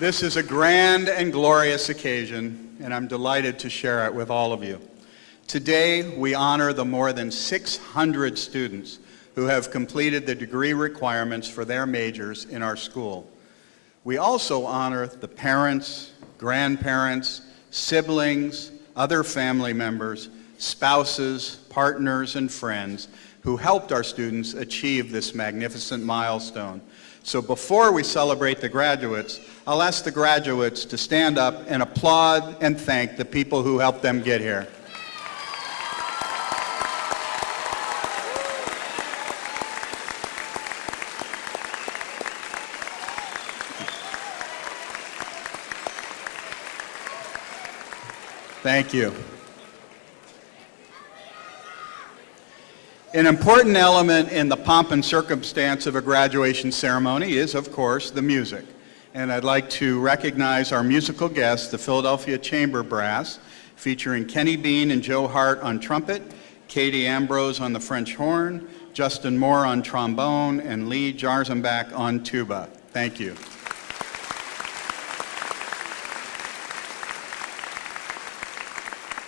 This is a grand and glorious occasion, and I'm delighted to share it with all of you. Today, we honor the more than 600 students who have completed the degree requirements for their majors in our school. We also honor the parents, grandparents, siblings, other family members, spouses, partners, and friends who helped our students achieve this magnificent milestone. So before we celebrate the graduates, I'll ask the graduates to stand up and applaud and thank the people who helped them get here. Thank you. An important element in the pomp and circumstance of a graduation ceremony is, of course, the music. And I'd like to recognize our musical guests, the Philadelphia Chamber Brass, featuring Kenny Bean and Joe Hart on trumpet, Katie Ambrose on the French horn, Justin Moore on trombone, and Lee Jarzenbach on tuba. Thank you.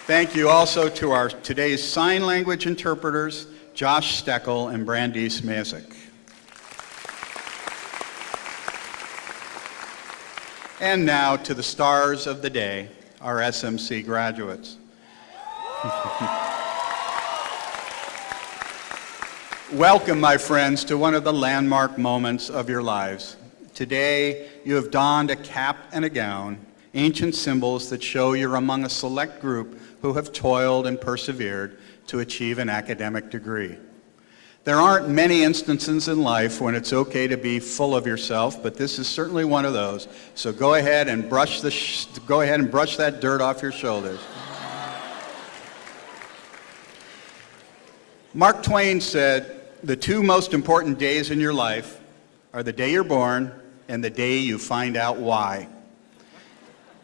Thank you also to our today's sign language interpreters, Josh Steckel and Brandice Masick. And now to the stars of the day, our SMC graduates. Welcome, my friends, to one of the landmark moments of your lives. Today, you have donned a cap and a gown, ancient symbols that show you're among a select group who have toiled and persevered to achieve an academic degree. There aren't many instances in life when it's okay to be full of yourself, but this is certainly one of those. So go ahead and brush that dirt off your shoulders. Mark Twain said, "The two most important days in your life are the day you're born and the day you find out why."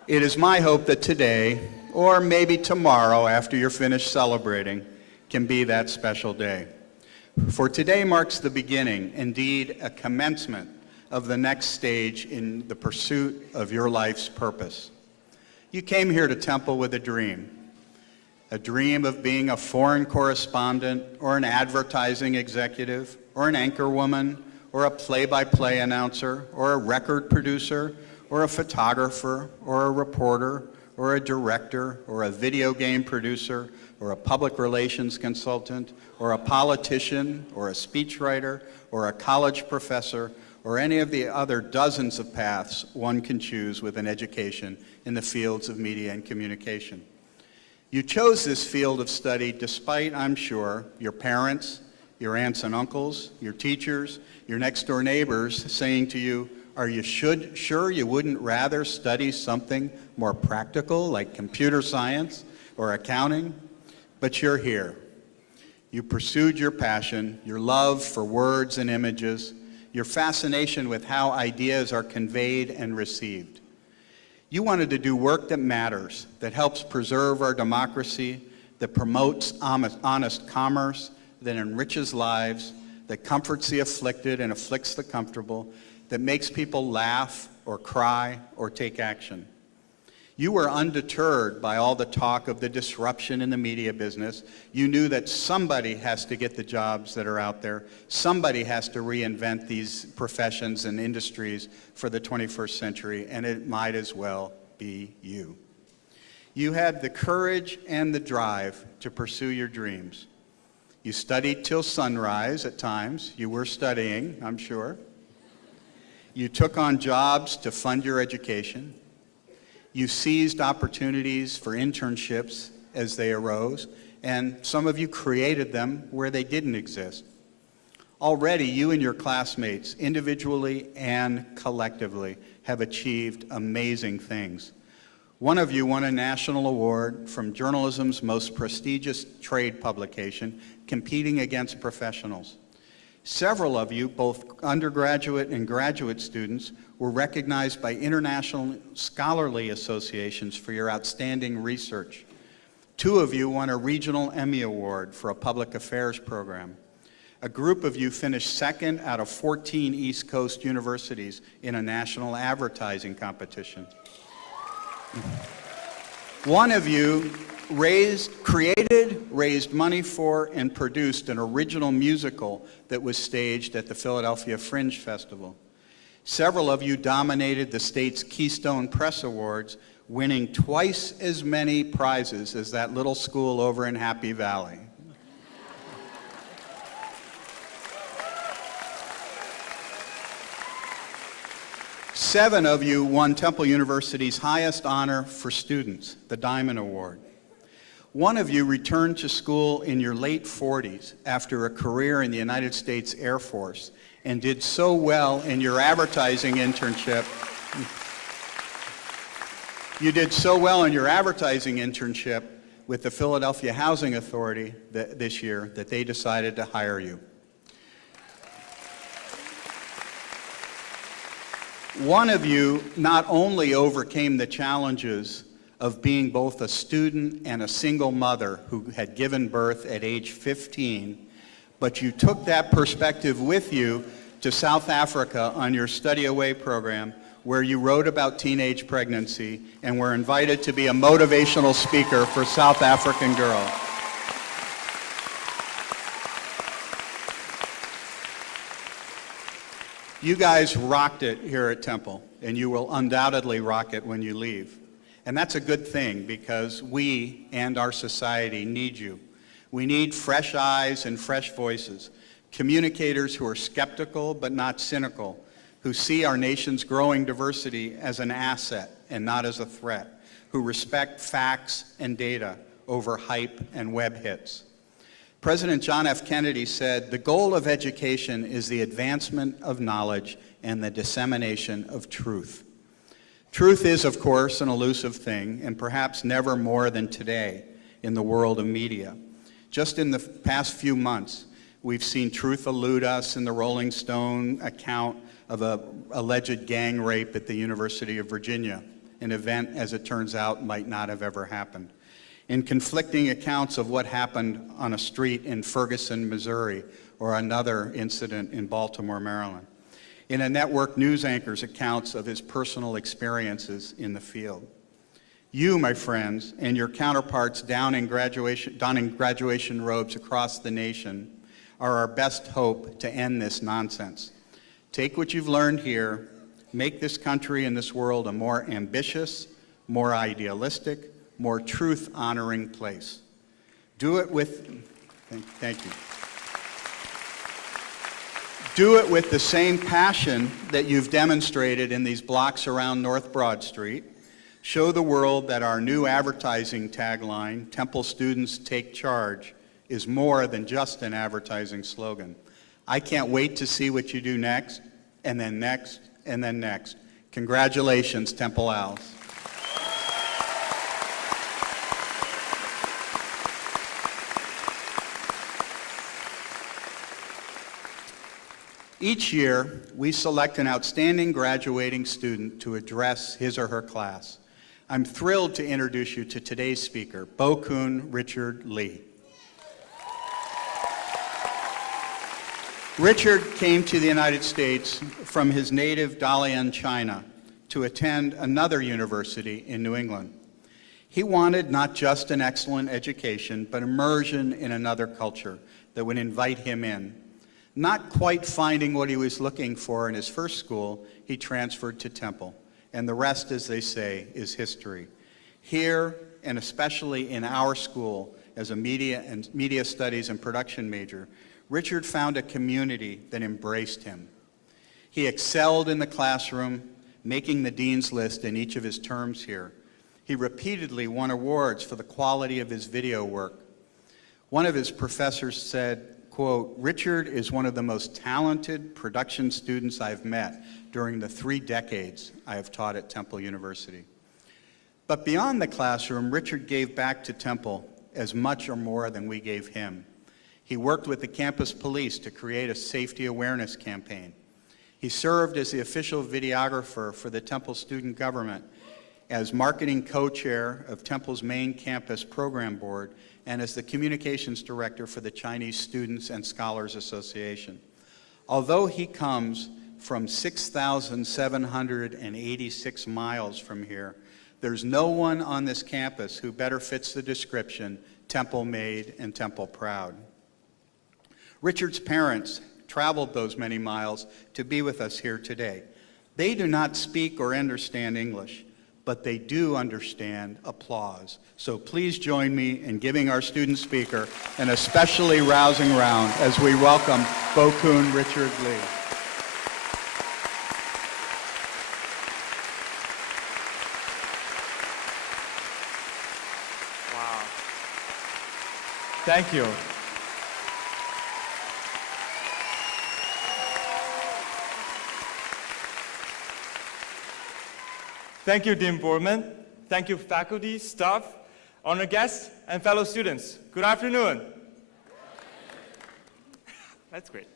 It is my hope that today, or maybe tomorrow after you're finished celebrating, can be that special day. For today marks the beginning, indeed a commencement, of the next stage in the pursuit of your life's purpose. You came here to Temple with a dream of being a foreign correspondent or an advertising executive or an anchor woman or a play-by-play announcer or a record producer or a photographer or a reporter or a director or a video game producer or a public relations consultant or a politician or a speechwriter or a college professor or any of the other dozens of paths one can choose with an education in the fields of media and communication. You chose this field of study despite, I'm sure, your parents, your aunts and uncles, your teachers, your next door neighbors saying to you, "Are you sure you wouldn't rather study something more practical like computer science or accounting?" But you're here. You pursued your passion, your love for words and images, your fascination with how ideas are conveyed and received. You wanted to do work that matters, that helps preserve our democracy, that promotes honest commerce, that enriches lives, that comforts the afflicted and afflicts the comfortable, that makes people laugh or cry or take action. You were undeterred by all the talk of the disruption in the media business. You knew that somebody has to get the jobs that are out there. Somebody has to reinvent these professions and industries for the 21st century, and it might as well be you. You had the courage and the drive to pursue your dreams. You studied till sunrise at times. You were studying, I'm sure. You took on jobs to fund your education. You seized opportunities for internships as they arose, and some of you created them where they didn't exist. Already, you and your classmates, individually and collectively, have achieved amazing things. One of you won a national award from journalism's most prestigious trade publication, competing against professionals. Several of you, both undergraduate and graduate students, were recognized by international scholarly associations for your outstanding research. 2 of you won a regional Emmy Award for a public affairs program. A group of you finished second out of 14 East Coast universities in a national advertising competition. One of you raised money for, and produced an original musical that was staged at the Philadelphia Fringe Festival. Several of you dominated the state's Keystone Press Awards, winning twice as many prizes as that little school over in Happy Valley. Seven of you won Temple University's highest honor for students, the Diamond Award. One of you returned to school in your late 40s after a career in the United States Air Force and did so well in your advertising internship. You did so well in your advertising internship with the Philadelphia Housing Authority this year that they decided to hire you. One of you not only overcame the challenges of being both a student and a single mother who had given birth at age 15, but you took that perspective with you to South Africa on your study away program, where you wrote about teenage pregnancy and were invited to be a motivational speaker for South African girls. You guys rocked it here at Temple, and you will undoubtedly rock it when you leave. And that's a good thing, because we and our society need you. We need fresh eyes and fresh voices, communicators who are skeptical but not cynical, who see our nation's growing diversity as an asset and not as a threat, who respect facts and data over hype and web hits. President John F. Kennedy said, "The goal of education is the advancement of knowledge and the dissemination of truth." Truth is, of course, an elusive thing, and perhaps never more than today in the world of media. Just in the past few months, we've seen truth elude us in the Rolling Stone account of an alleged gang rape at the University of Virginia, an event, as it turns out, might not have ever happened. In conflicting accounts of what happened on a street in Ferguson, Missouri, or another incident in Baltimore, Maryland. In a network news anchor's accounts of his personal experiences in the field. You, my friends, and your counterparts donning graduation robes across the nation are our best hope to end this nonsense. Take what you've learned here, make this country and this world a more ambitious, more idealistic, more truth-honoring place. Do it with, thank you. Do it with the same passion that you've demonstrated in these blocks around North Broad Street. Show the world that our new advertising tagline, "Temple Students Take Charge," is more than just an advertising slogan. I can't wait to see what you do next, and then next, and then next. Congratulations, Temple Owls. Each year, we select an outstanding graduating student to address his or her class. I'm thrilled to introduce you to today's speaker, Bo-kun Richard Lee. Richard came to the United States from his native Dalian, China, to attend another university in New England. He wanted not just an excellent education, but immersion in another culture that would invite him in. Not quite finding what he was looking for in his first school, he transferred to Temple. And the rest, as they say, is history. Here, and especially in our school, as a media studies and production major, Richard found a community that embraced him. He excelled in the classroom, making the dean's list in each of his terms here. He repeatedly won awards for the quality of his video work. One of his professors said, quote, "Richard is one of the most talented production students I've met during the 3 decades I have taught at Temple University." But beyond the classroom, Richard gave back to Temple as much or more than we gave him. He worked with the campus police to create a safety awareness campaign. He served as the official videographer for the Temple student government as marketing co-chair of Temple's main campus program board and as the communications director for the Chinese Students and Scholars Association. Although he comes from 6,786 miles from here, there's no one on this campus who better fits the description, Temple made and Temple proud. Richard's parents traveled those many miles to be with us here today. They do not speak or understand English, but they do understand applause. So please join me in giving our student speaker an especially rousing round as we welcome Bo-kun Richard Lee. Wow. Thank you. Thank you, Dean Borman. Thank you, faculty, staff, honored guests, and fellow students. Good afternoon. That's great.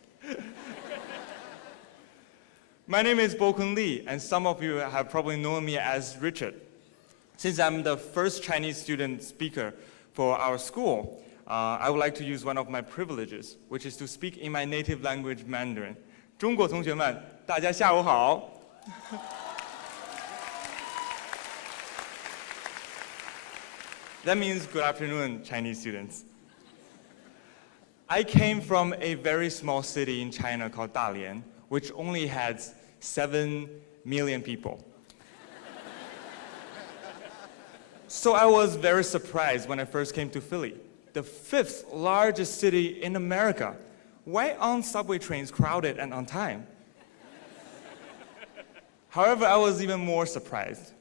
My name is Bo-kun Lee, and some of you have probably known me as Richard. Since I'm the first Chinese student speaker for our school, I would like to use one of my privileges, which is to speak in my native language, Mandarin. 中国同学们，大家下午好。That means good afternoon, Chinese students. I came from a very small city in China called Dalian, which only had 7 million people. So I was very surprised when I first came to Philly, the 5th largest city in America. Why aren't subway trains crowded and on time? However, I was even more surprised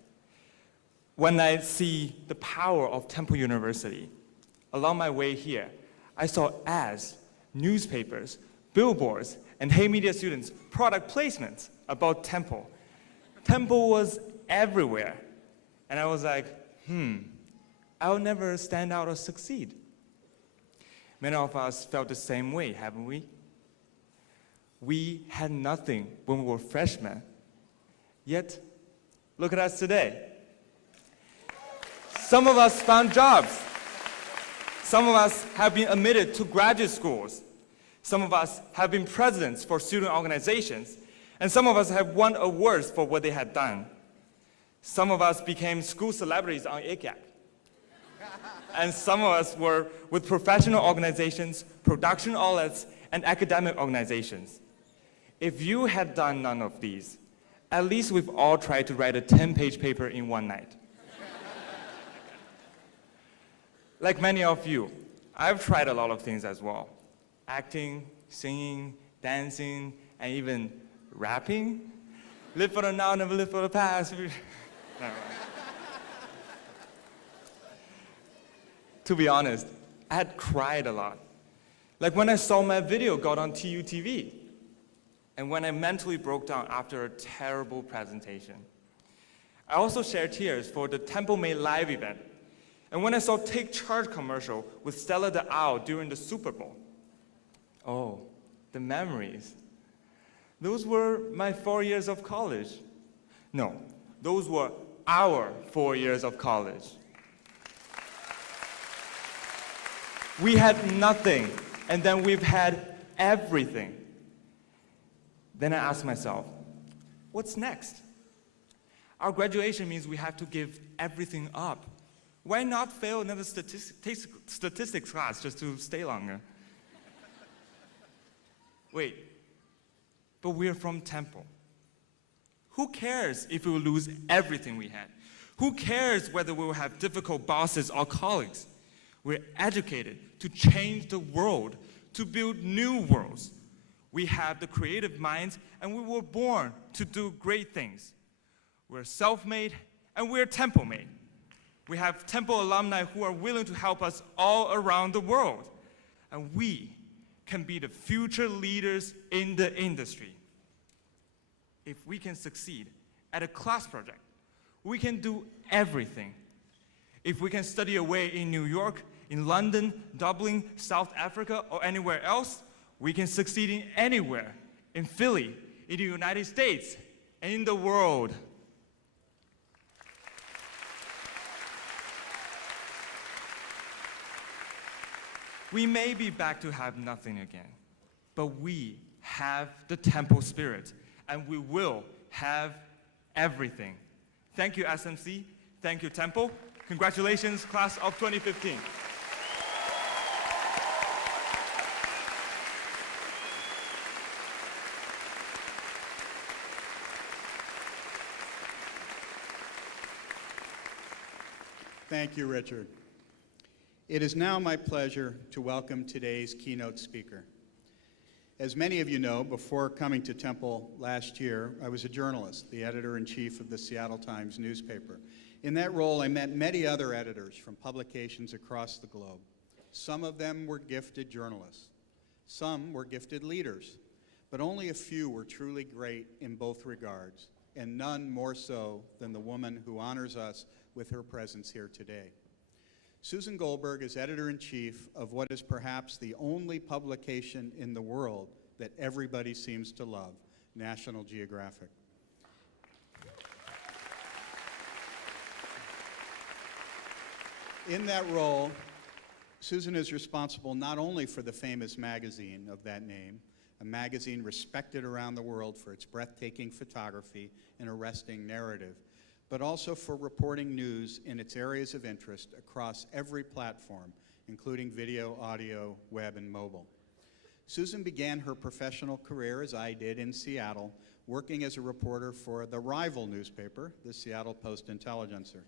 when I see the power of Temple University. Along my way here, I saw ads, newspapers, billboards, and Hey Media students' product placements about Temple. Temple was everywhere. And I was like, I'll never stand out or succeed. Many of us felt the same way, haven't we? We had nothing when we were freshmen. Yet, look at us today. Some of us found jobs. Some of us have been admitted to graduate schools. Some of us have been presidents for student organizations. And some of us have won awards for what they had done. Some of us became school celebrities on ICAP. And some of us were with professional organizations, production outlets, and academic organizations. If you had done none of these, at least we've all tried to write a 10-page paper in one night. Like many of you, I've tried a lot of things as well. Acting, singing, dancing, and even rapping. Live for the now, never live for the past. To be honest, I had cried a lot. Like when I saw my video got on TUTV, and when I mentally broke down after a terrible presentation. I also shared tears for the Temple Made Live event, and when I saw Take Charge commercial with Stella the Owl during the Super Bowl. Oh, the memories. Those were my 4 years of college. No, those were our 4 years of college. We had nothing, and then we've had everything. Then I asked myself, what's next? Our graduation means we have to give everything up. Why not fail another statistics class just to stay longer? Wait, but we're from Temple. Who cares if we will lose everything we had? Who cares whether we will have difficult bosses or colleagues? We're educated to change the world, to build new worlds. We have the creative minds, and we were born to do great things. We're self-made, and we're Temple-made. We have Temple alumni who are willing to help us all around the world. And we can be the future leaders in the industry. If we can succeed at a class project, we can do everything. If we can study away in New York, in London, Dublin, South Africa, or anywhere else, we can succeed in anywhere, in Philly, in the United States, and in the world. We may be back to have nothing again, but we have the temple spirit, and we will have everything. Thank you, SMC. Thank you, Temple. Congratulations, class of 2015. Thank you, Richard. It is now my pleasure to welcome today's keynote speaker. As many of you know, before coming to Temple last year, I was a journalist, the editor-in-chief of the Seattle Times newspaper. In that role, I met many other editors from publications across the globe. Some of them were gifted journalists. Some were gifted leaders, but only a few were truly great in both regards, and none more so than the woman who honors us with her presence here today. Susan Goldberg is editor-in-chief of what is perhaps the only publication in the world that everybody seems to love, National Geographic. In that role, Susan is responsible not only for the famous magazine of that name, a magazine respected around the world for its breathtaking photography and arresting narrative, but also for reporting news in its areas of interest across every platform, including video, audio, web, and mobile. Susan began her professional career, as I did, in Seattle, working as a reporter for the rival newspaper, the Seattle Post-Intelligencer.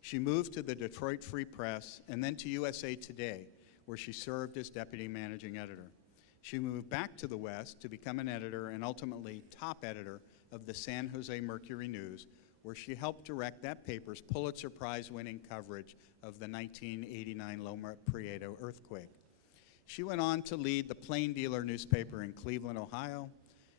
She moved to the Detroit Free Press and then to USA Today, where she served as deputy managing editor. She moved back to the West to become an editor and ultimately top editor of the San Jose Mercury News, where she helped direct that paper's Pulitzer Prize-winning coverage of the 1989 Loma Prieta earthquake. She went on to lead the Plain Dealer newspaper in Cleveland, Ohio,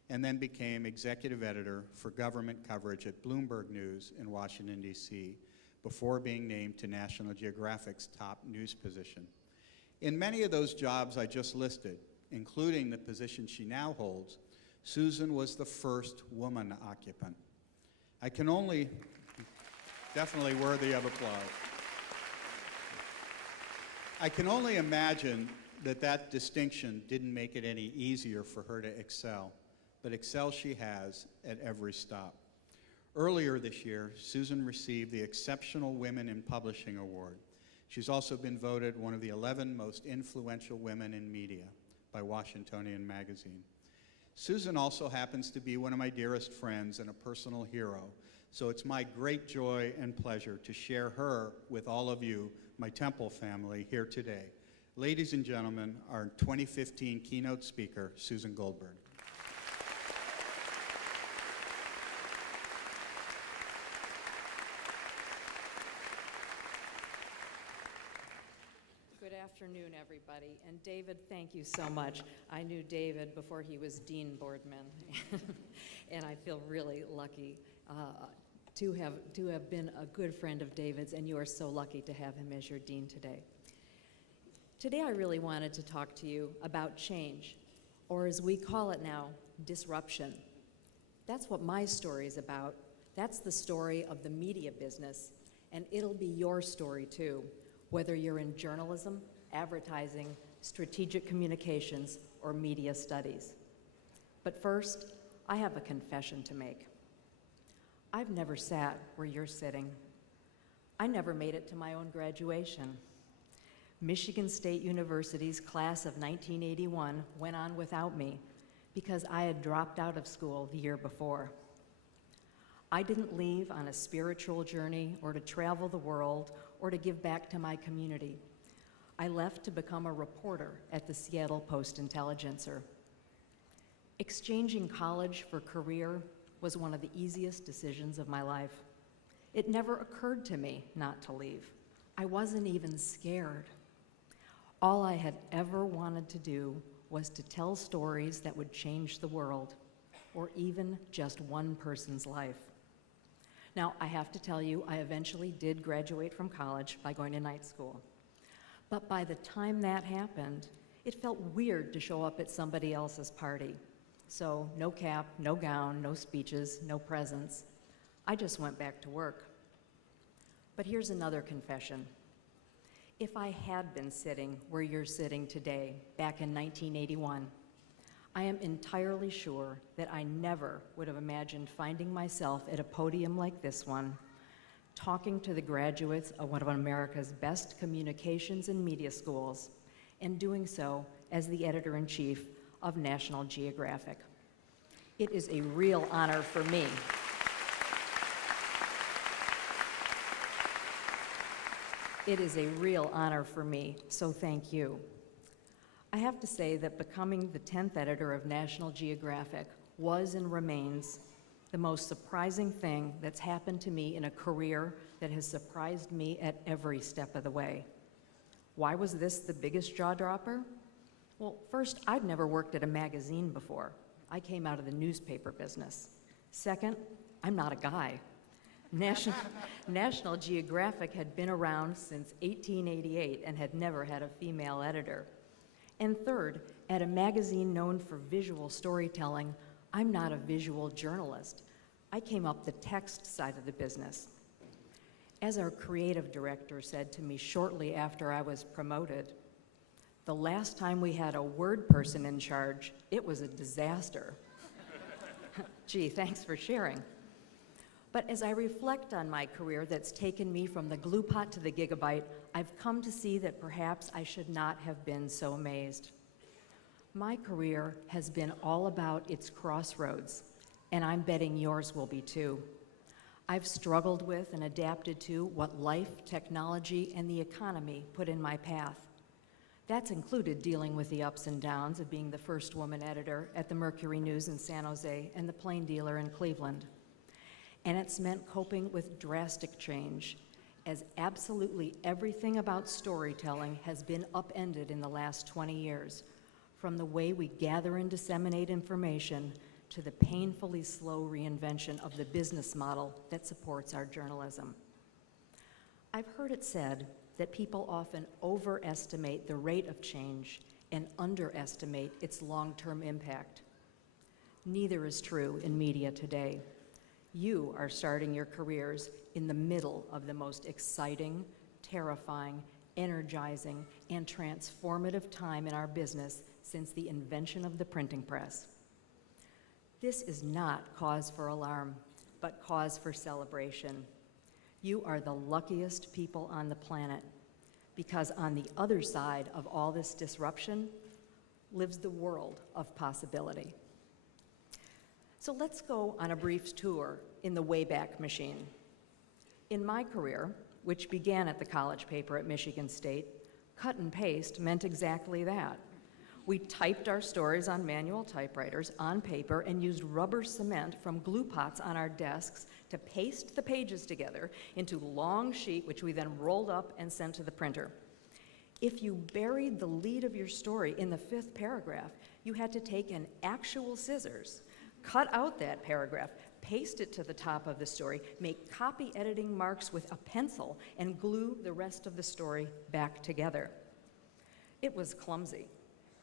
and then became executive editor for government coverage at Bloomberg News in Washington, D.C., before being named to National Geographic's top news position. In many of those jobs I just listed, including the position she now holds, Susan was the first woman occupant. I can only, definitely worthy of applause. I can only imagine that that distinction didn't make it any easier for her to excel, but excel she has at every stop. Earlier this year, Susan received the Exceptional Women in Publishing Award. She's also been voted one of the 11 most influential women in media by Washingtonian Magazine. Susan also happens to be one of my dearest friends and a personal hero, so it's my great joy and pleasure to share her with all of you, my Temple family, here today. Ladies and gentlemen, our 2015 keynote speaker, Susan Goldberg. Good afternoon, everybody. And David, thank you so much. I knew David before he was Dean Boardman, and I feel really lucky to have been a good friend of David's, and you are so lucky to have him as your dean today. Today, I really wanted to talk to you about change, or as we call it now, disruption. That's what my story is about. That's the story of the media business, and it'll be your story too, whether you're in journalism, advertising, strategic communications, or media studies. But first, I have a confession to make. I've never sat where you're sitting. I never made it to my own graduation. Michigan State University's class of 1981 went on without me because I had dropped out of school the year before. I didn't leave on a spiritual journey or to travel the world or to give back to my community. I left to become a reporter at the Seattle Post-Intelligencer. Exchanging college for career was one of the easiest decisions of my life. It never occurred to me not to leave. I wasn't even scared. All I had ever wanted to do was to tell stories that would change the world, or even just one person's life. Now, I have to tell you, I eventually did graduate from college by going to night school. But by the time that happened, it felt weird to show up at somebody else's party. So no cap, no gown, no speeches, no presents. I just went back to work. But here's another confession. If I had been sitting where you're sitting today, back in 1981, I am entirely sure that I never would have imagined finding myself at a podium like this one, talking to the graduates of one of America's best communications and media schools, and doing so as the editor-in-chief of National Geographic. It is a real honor for me. It is a real honor for me, so thank you. I have to say that becoming the 10th editor of National Geographic was and remains the most surprising thing that's happened to me in a career that has surprised me at every step of the way. Why was this the biggest jaw-dropper? Well, first, I'd never worked at a magazine before. I came out of the newspaper business. Second, I'm not a guy. National Geographic had been around since 1888 and had never had a female editor. And third, at a magazine known for visual storytelling, I'm not a visual journalist. I came up the text side of the business. As our creative director said to me shortly after I was promoted, the last time we had a word person in charge, it was a disaster. Gee, thanks for sharing. But as I reflect on my career that's taken me from the glue pot to the gigabyte, I've come to see that perhaps I should not have been so amazed. My career has been all about its crossroads, and I'm betting yours will be too. I've struggled with and adapted to what life, technology, and the economy put in my path. That's included dealing with the ups and downs of being the first woman editor at the Mercury News in San Jose and the Plain Dealer in Cleveland. And it's meant coping with drastic change, as absolutely everything about storytelling has been upended in the last 20 years, from the way we gather and disseminate information to the painfully slow reinvention of the business model that supports our journalism. I've heard it said that people often overestimate the rate of change and underestimate its long-term impact. Neither is true in media today. You are starting your careers in the middle of the most exciting, terrifying, energizing, and transformative time in our business since the invention of the printing press. This is not cause for alarm, but cause for celebration. You are the luckiest people on the planet, because on the other side of all this disruption lives the world of possibility. So let's go on a brief tour in the Wayback Machine. In my career, which began at the college paper at Michigan State, cut and paste meant exactly that. We typed our stories on manual typewriters on paper and used rubber cement from glue pots on our desks to paste the pages together into a long sheet, which we then rolled up and sent to the printer. If you buried the lead of your story in the 5th paragraph, you had to take an actual scissors, cut out that paragraph, paste it to the top of the story, make copy editing marks with a pencil, and glue the rest of the story back together. It was clumsy.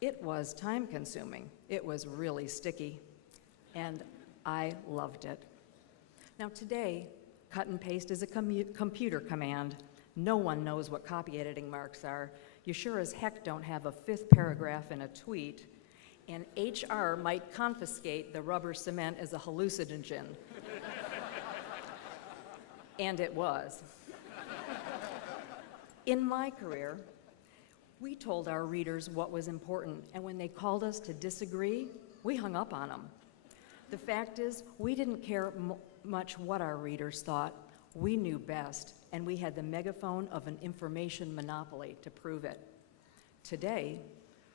It was time-consuming. It was really sticky. And I loved it. Now today, cut and paste is a computer command. No one knows what copy editing marks are. You sure as heck don't have a 5th paragraph in a tweet. And HR might confiscate the rubber cement as a hallucinogen. And it was. In my career, we told our readers what was important, and when they called us to disagree, we hung up on them. The fact is, we didn't care much what our readers thought. We knew best, and we had the megaphone of an information monopoly to prove it. Today,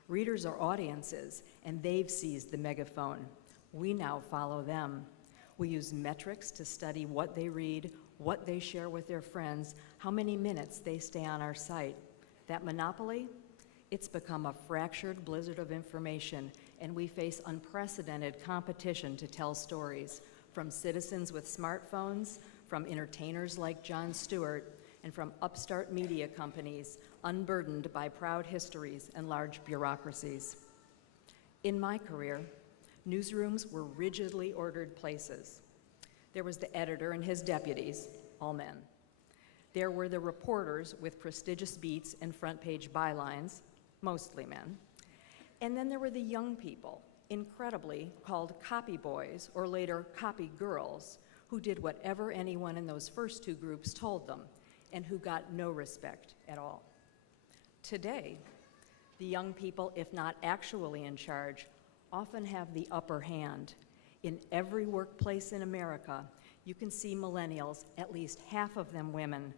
readers are audiences, and they've seized the megaphone. We now follow them. We use metrics to study what they read, what they share with their friends, how many minutes they stay on our site. That monopoly, it's become a fractured blizzard of information, and we face unprecedented competition to tell stories, from citizens with smartphones, from entertainers like Jon Stewart, and from upstart media companies unburdened by proud histories and large bureaucracies. In my career, newsrooms were rigidly ordered places. There was the editor and his deputies, all men. There were the reporters with prestigious beats and front-page bylines, mostly men. And then there were the young people, incredibly called copy boys, or later copy girls, who did whatever anyone in those first two groups told them, and who got no respect at all. Today, the young people, if not actually in charge, often have the upper hand. In every workplace in America, you can see millennials, at least half of them women,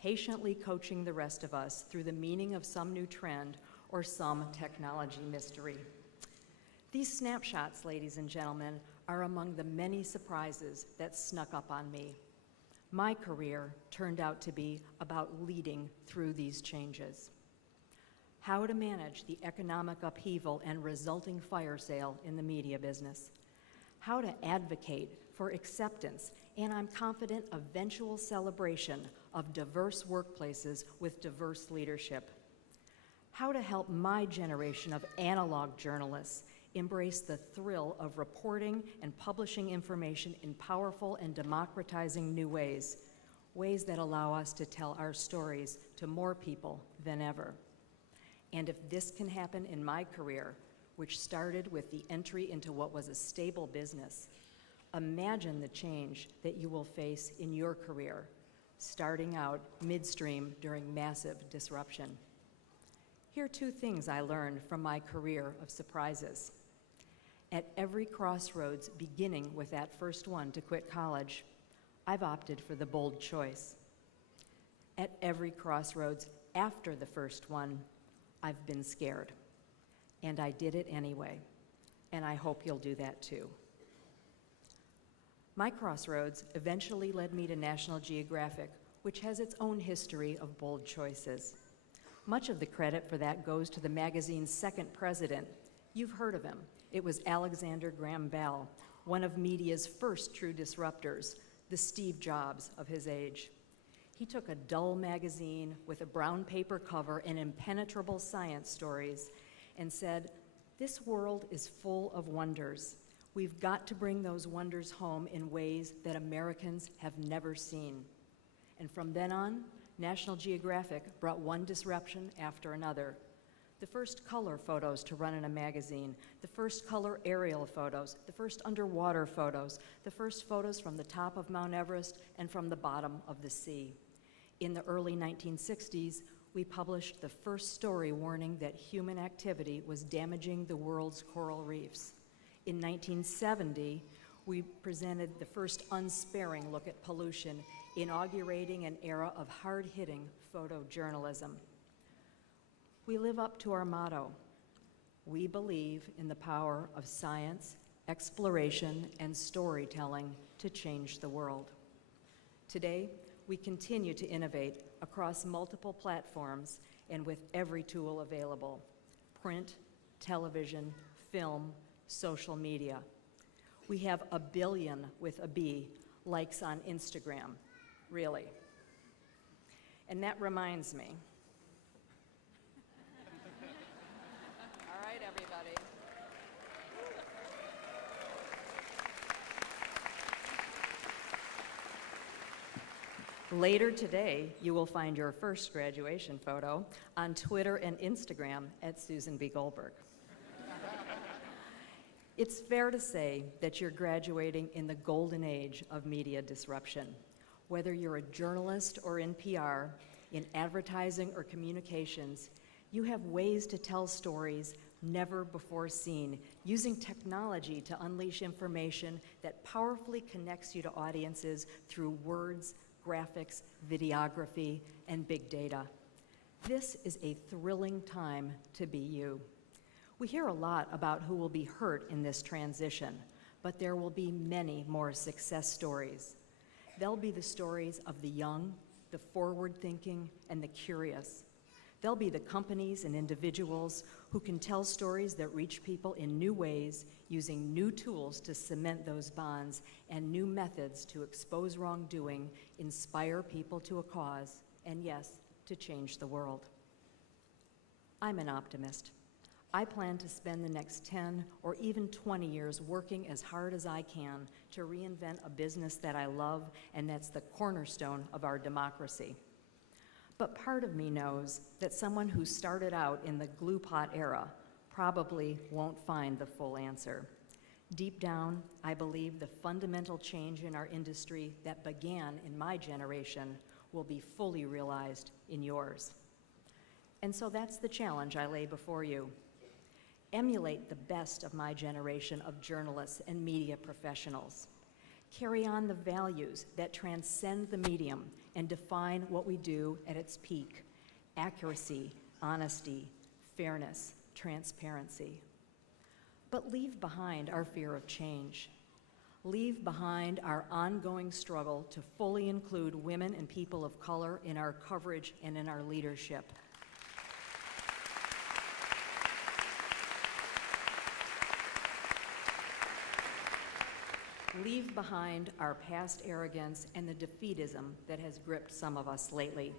patiently coaching the rest of us through the meaning of some new trend or some technology mystery. These snapshots, ladies and gentlemen, are among the many surprises that snuck up on me. My career turned out to be about leading through these changes. How to manage the economic upheaval and resulting fire sale in the media business. How to advocate for acceptance and, I'm confident, eventual celebration of diverse workplaces with diverse leadership. How to help my generation of analog journalists embrace the thrill of reporting and publishing information in powerful and democratizing new ways, ways that allow us to tell our stories to more people than ever. And if this can happen in my career, which started with the entry into what was a stable business, imagine the change that you will face in your career, starting out midstream during massive disruption. Here are two things I learned from my career of surprises. At every crossroads, beginning with that first one to quit college, I've opted for the bold choice. At every crossroads after the first one, I've been scared. And I did it anyway. And I hope you'll do that too. My crossroads eventually led me to National Geographic, which has its own history of bold choices. Much of the credit for that goes to the magazine's second president. You've heard of him. It was Alexander Graham Bell, one of media's first true disruptors, the Steve Jobs of his age. He took a dull magazine with a brown paper cover and impenetrable science stories and said, "This world is full of wonders. We've got to bring those wonders home in ways that Americans have never seen." And from then on, National Geographic brought one disruption after another. The first color photos to run in a magazine, the first color aerial photos, the first underwater photos, the first photos from the top of Mount Everest and from the bottom of the sea. In the early 1960s, we published the first story warning that human activity was damaging the world's coral reefs. In 1970, we presented the first unsparing look at pollution, inaugurating an era of hard-hitting photojournalism. We live up to our motto. We believe in the power of science, exploration, and storytelling to change the world. Today, we continue to innovate across multiple platforms and with every tool available: print, television, film, social media. We have 1 billion with a B likes on Instagram, really. And that reminds me. All right, everybody. Later today, you will find your first graduation photo on Twitter and Instagram at Susan B. Goldberg. It's fair to say that you're graduating in the golden age of media disruption. Whether you're a journalist or in PR, in advertising or communications, you have ways to tell stories never before seen, using technology to unleash information that powerfully connects you to audiences through words, graphics, videography, and big data. This is a thrilling time to be you. We hear a lot about who will be hurt in this transition, but there will be many more success stories. They'll be the stories of the young, the forward-thinking, and the curious. They'll be the companies and individuals who can tell stories that reach people in new ways, using new tools to cement those bonds and new methods to expose wrongdoing, inspire people to a cause, and yes, to change the world. I'm an optimist. I plan to spend the next 10 or even 20 years working as hard as I can to reinvent a business that I love and that's the cornerstone of our democracy. But part of me knows that someone who started out in the glue pot era probably won't find the full answer. Deep down, I believe the fundamental change in our industry that began in my generation will be fully realized in yours. And so that's the challenge I lay before you. Emulate the best of my generation of journalists and media professionals. Carry on the values that transcend the medium and define what we do at its peak: accuracy, honesty, fairness, transparency. But leave behind our fear of change. Leave behind our ongoing struggle to fully include women and people of color in our coverage and in our leadership. Leave behind our past arrogance and the defeatism that has gripped some of us lately.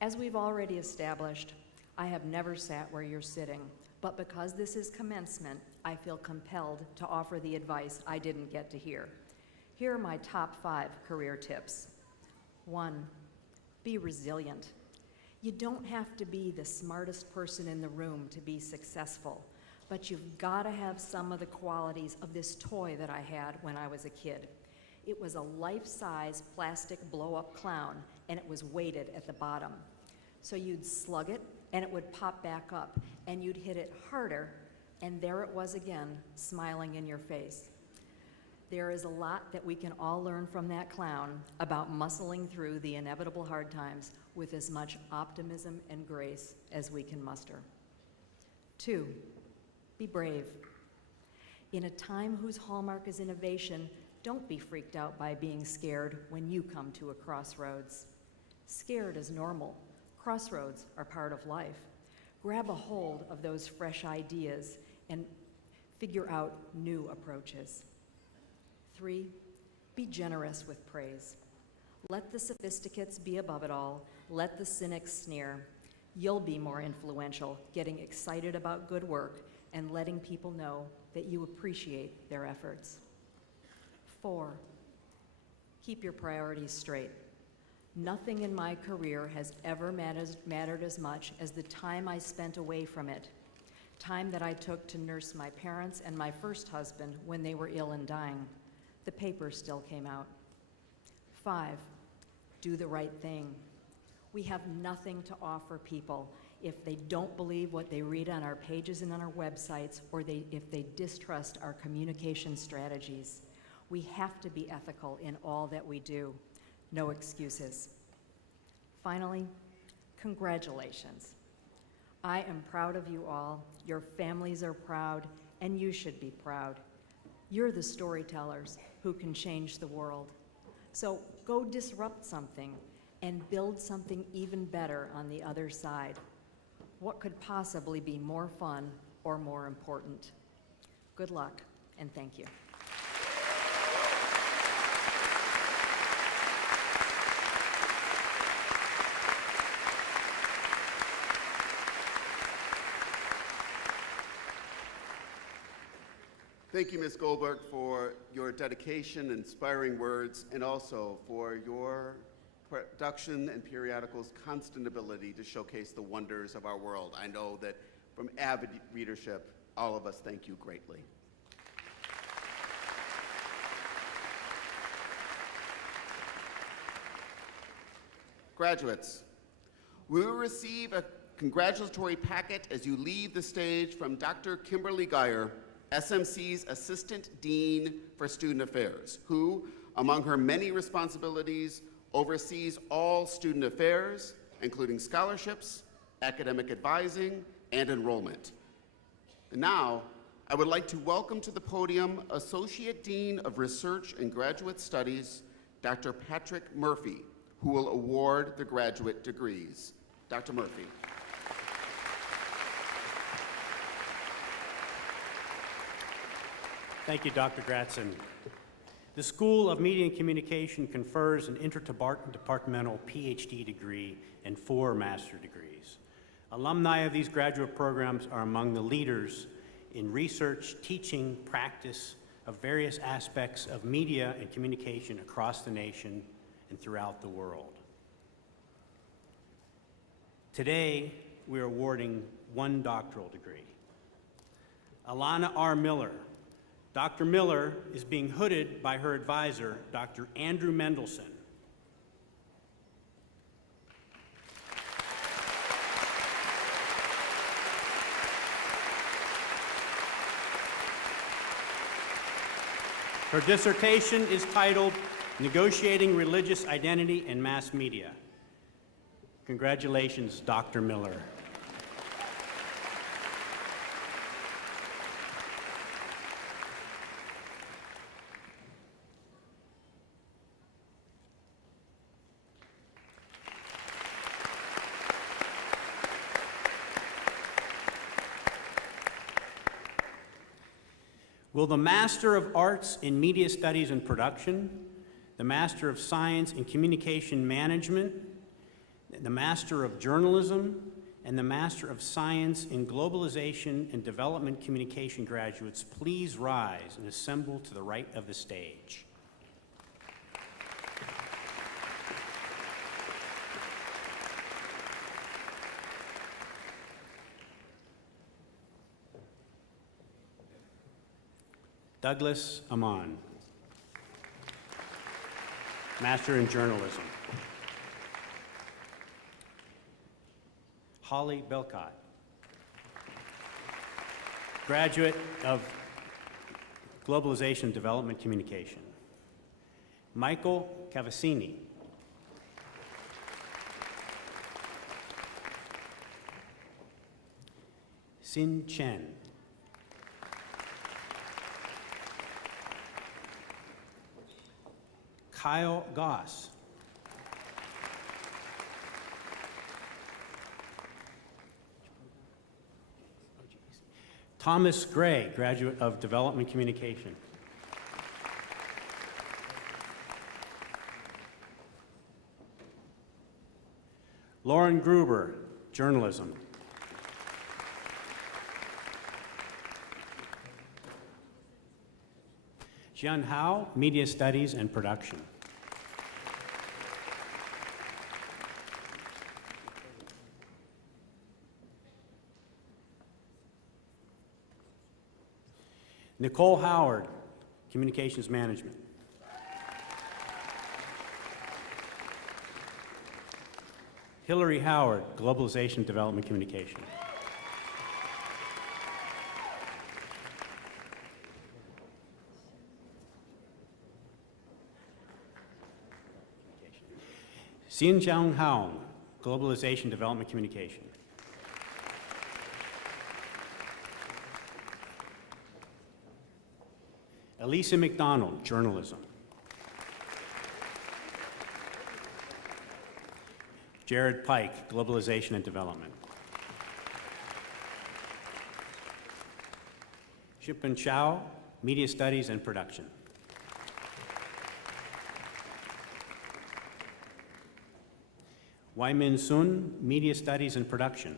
As we've already established, I have never sat where you're sitting, but because this is commencement, I feel compelled to offer the advice I didn't get to hear. Here are my top 5 career tips. 1, be resilient. You don't have to be the smartest person in the room to be successful, but you've got to have some of the qualities of this toy that I had when I was a kid. It was a life-size plastic blow-up clown, and it was weighted at the bottom. So you'd slug it, and it would pop back up, and you'd hit it harder, and there it was again, smiling in your face. There is a lot that we can all learn from that clown about muscling through the inevitable hard times with as much optimism and grace as we can muster. 2, be brave. In a time whose hallmark is innovation, don't be freaked out by being scared when you come to a crossroads. Scared is normal. Crossroads are part of life. Grab a hold of those fresh ideas and figure out new approaches. 3, be generous with praise. Let the sophisticates be above it all. Let the cynics sneer. You'll be more influential, getting excited about good work and letting people know that you appreciate their efforts. 4, keep your priorities straight. Nothing in my career has ever mattered as much as the time I spent away from it, time that I took to nurse my parents and my first husband when they were ill and dying. The paper still came out. 5, do the right thing. We have nothing to offer people if they don't believe what they read on our pages and on our websites, or if they distrust our communication strategies. We have to be ethical in all that we do. No excuses. Finally, congratulations. I am proud of you all. Your families are proud, and you should be proud. You're the storytellers who can change the world. So go disrupt something and build something even better on the other side. What could possibly be more fun or more important? Good luck, and thank you. Thank you, Ms. Goldberg, for your dedication, inspiring words, and also for your production and periodical's constant ability to showcase the wonders of our world. I know that from avid readership, all of us thank you greatly. Graduates, we will receive a congratulatory packet as you leave the stage from Dr. Kimberly Geyer, SMC's Assistant Dean for Student Affairs, who, among her many responsibilities, oversees all student affairs, including scholarships, academic advising, and enrollment. And now, I would like to welcome to the podium Associate Dean of Research and Graduate Studies, Dr. Patrick Murphy, who will award the graduate degrees. Dr. Murphy. Thank you, Dr. Gratson. The School of Media and Communication confers an interdepartmental PhD degree and 4 master degrees. Alumni of these graduate programs are among the leaders in research, teaching, practice of various aspects of media and communication across the nation and throughout the world. Today, we are awarding one doctoral degree. Alana R. Miller. Dr. Miller is being hooded by her advisor, Dr. Andrew Mendelson. Her dissertation is titled Negotiating Religious Identity in Mass Media. Congratulations, Dr. Miller. Will the Master of Arts in Media Studies and Production, the Master of Science in Communication Management, the Master of Journalism, and the Master of Science in Globalization and Development Communication graduates please rise and assemble to the right of the stage? Douglas Amon, Master in Journalism. Holly Belcott, graduate of Globalization and Development Communication. Michael Cavassini. Sin Chen. Kyle Goss. Thomas Gray, graduate of Development Communication. Lauren Gruber, Journalism. Jian Hao, Media Studies and Production. Nicole Howard, Communications Management. Hillary Howard, Globalization Development Communication. Xinjiang Hao, Globalization Development Communication. Elisa McDonald, Journalism. Jared Pike, Globalization and Development. Shipin Chow, Media Studies and Production. Wai Min Sun, Media Studies and Production.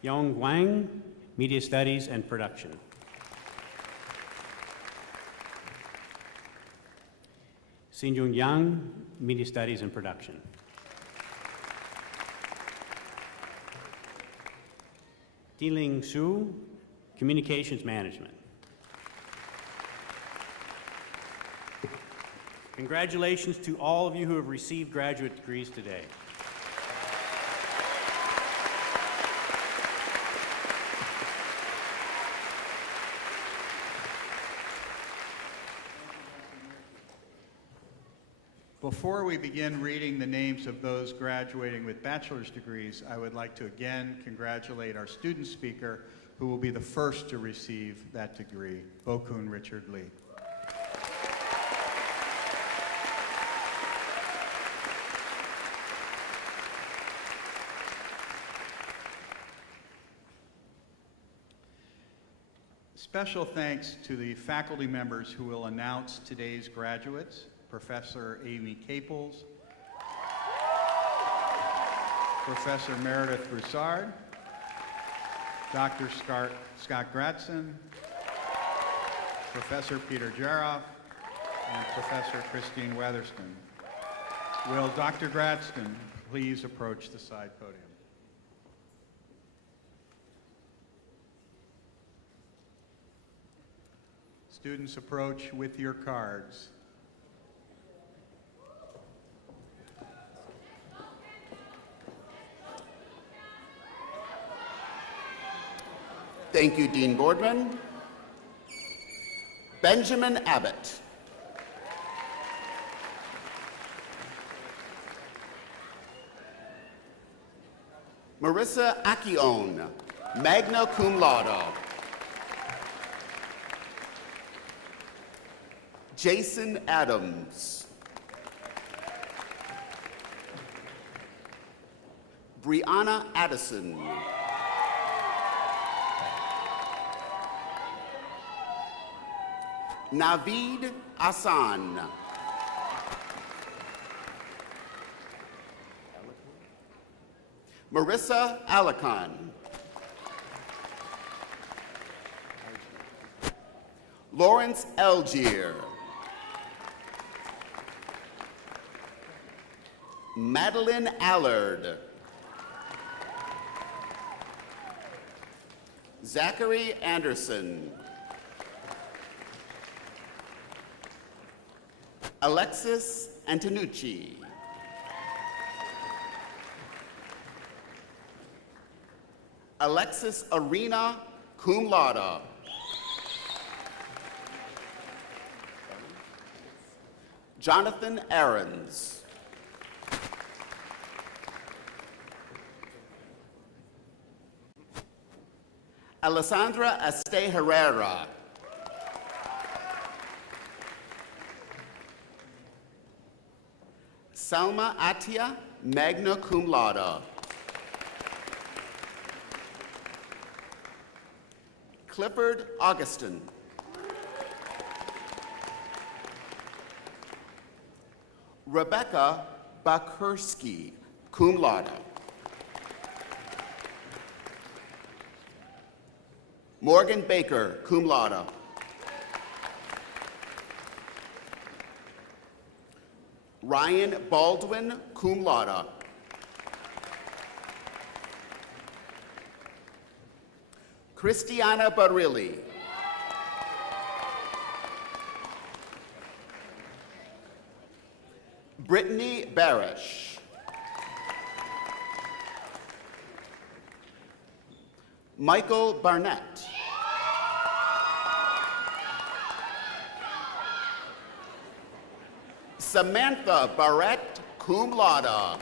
Yong Wang, Media Studies and Production. Xinjun Yang, Media Studies and Production. Diling Xu, Communications Management. Congratulations to all of you who have received graduate degrees today. Before we begin reading the names of those graduating with bachelor's degrees, I would like to again congratulate our student speaker, who will be the first to receive that degree, Bokun Richard Lee. Special thanks to the faculty members who will announce today's graduates: Professor Amy Caples, Professor Meredith Broussard, Dr. Scott Gratson, Professor Peter Jaroff, and Professor Christine Weatherston. Will Dr. Gradston please approach the side podium? Students, approach with your cards. Thank you, Dean Boardman. Benjamin Abbott. Marissa Akion, magna cum laude. Jason Adams. Brianna Addison. Naveed Hassan. Marissa Alakan. Lawrence Algier. Madeline Allard. Zachary Anderson. Alexis Antonucci. Alexis Arena, cum laude. Jonathan Aarons. Alessandra Este Herrera. Salma Atia, magna cum laude. Clifford Augustin. Rebecca Bakursky, cum laude. Morgan Baker, cum laude. Ryan Baldwin, cum laude. Christiana Barilli. Brittany Barish. Michael Barnett. Samantha Barrett, cum laude.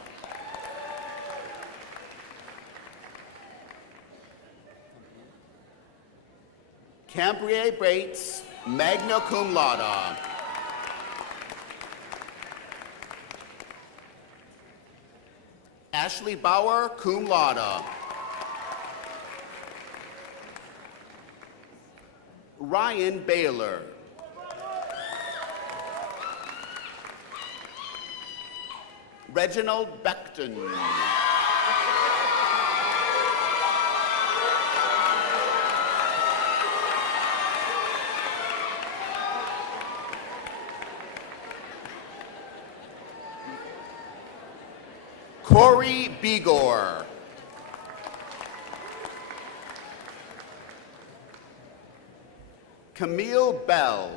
Cambria Bates, magna cum laude. Ashley Bauer, cum laude. Ryan Baylor. Reginald Beckton. Corey Bigor. Camille Bell.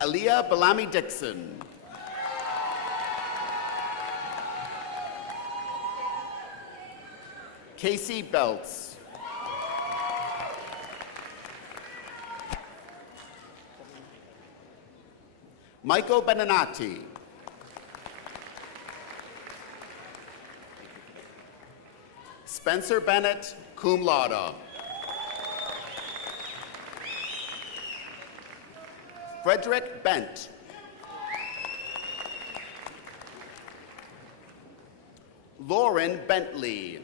Aaliyah Bellamy Dixon. Casey Belts. Michael Beninati. Spencer Bennett, cum laude. Frederick Bent. Lauren Bentley.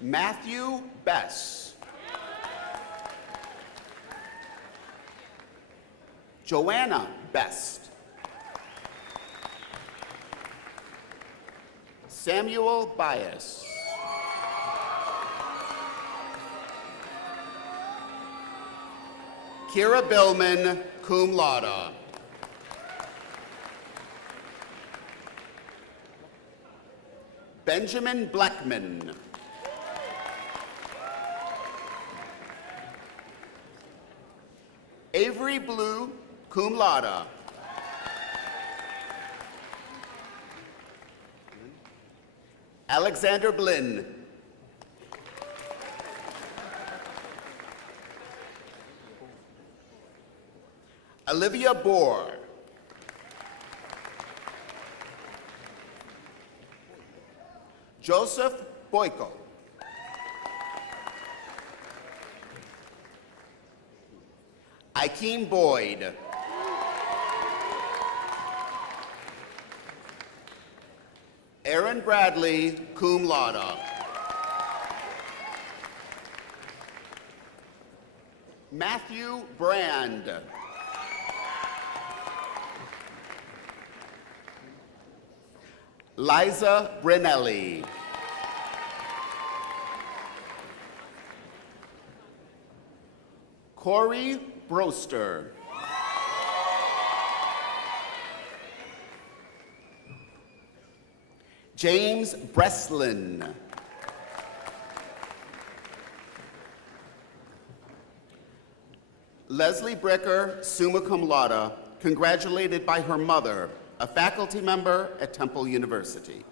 Matthew Bess. Joanna Best. Samuel Bias. Kira Billman, cum laude. Benjamin Blackman. Avery Blue, cum laude. Alexander Blinn. Olivia Bohr. Joseph Boyko. Akeem Boyd. Aaron Bradley, cum laude. Matthew Brand. Liza Brunelli. Corey Broster. James Breslin. Leslie Bricker, summa cum laude, congratulated by her mother, a faculty member at Temple University.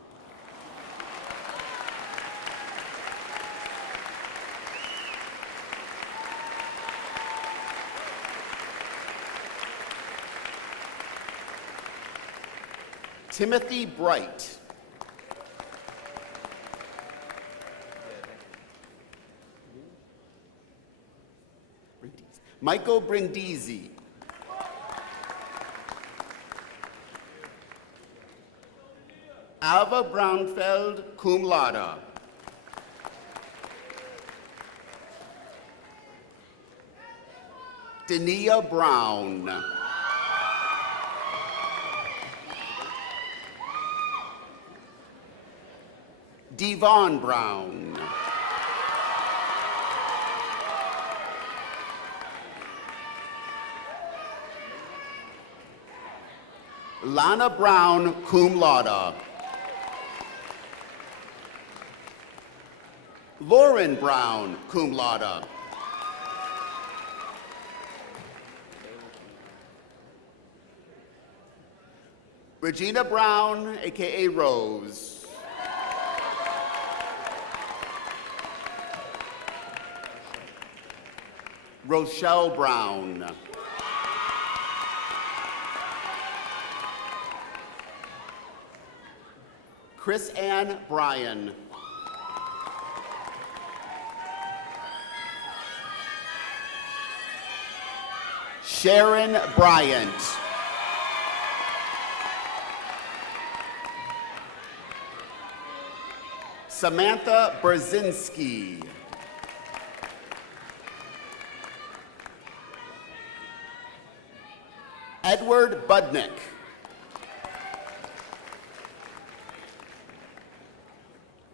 Timothy Bright. Michael Brindisi. Alva Brownfeld, cum laude. Dania Brown. Devon Brown. Lana Brown, cum laude. Lauren Brown, cum laude. Regina Brown, aka Rose. Rochelle Brown. Chris Ann Bryan. Sharon Bryant. Samantha Brzezinski. Edward Budnick.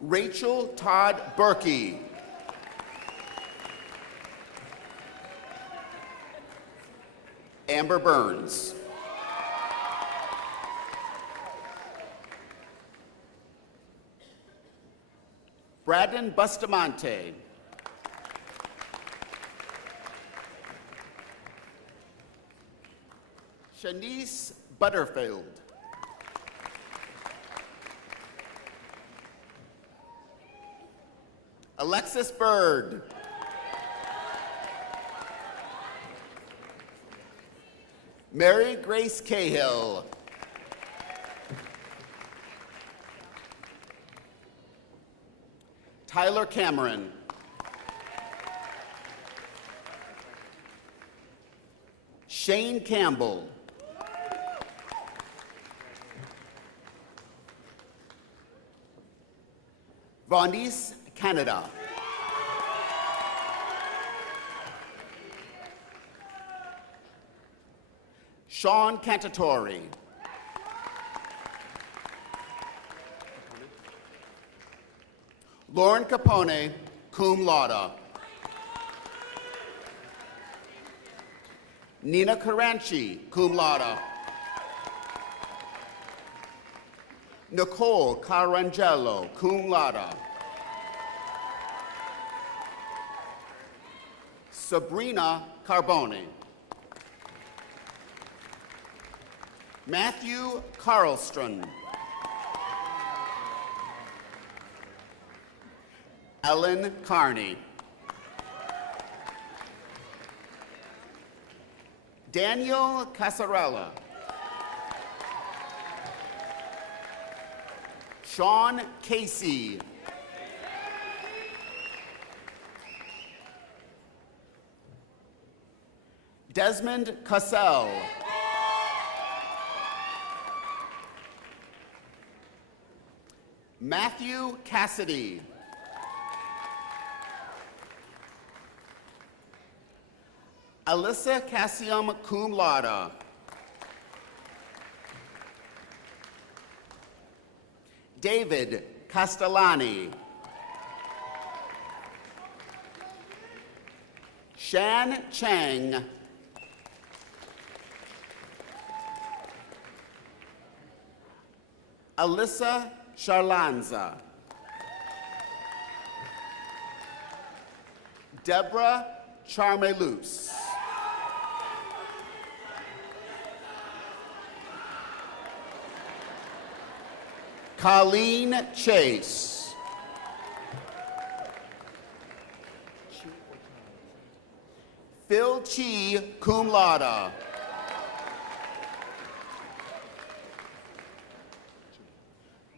Rachel Todd Berkey. Amber Burns. Braden Bustamante. Shanice Butterfield. Alexis Bird. Mary Grace Cahill. Tyler Cameron. Shane Campbell. Vaughnice Canada. Sean Cantatori. Lauren Capone, cum laude. Nina Caranci, cum laude. Nicole Carangelo, cum laude. Sabrina Carbone. Matthew Carlstrom. Ellen Carney. Daniel Casarella. Sean Casey. Desmond Cassell. Matthew Cassidy. Alyssa Cassium, cum laude. David Castellani. Shan Chang. Alyssa Charlanza. Deborah Charmelus. Colleen Chase. Phil Chi, cum laude.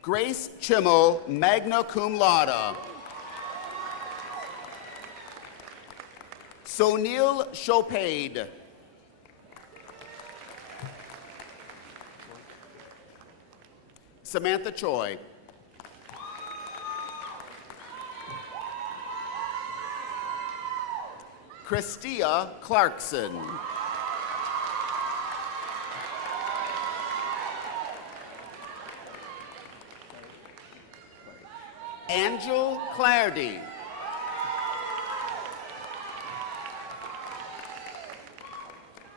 Grace Chimo, magna cum laude. Sonil Chopade. Samantha Choi. Christia Clarkson. Angel Clardy.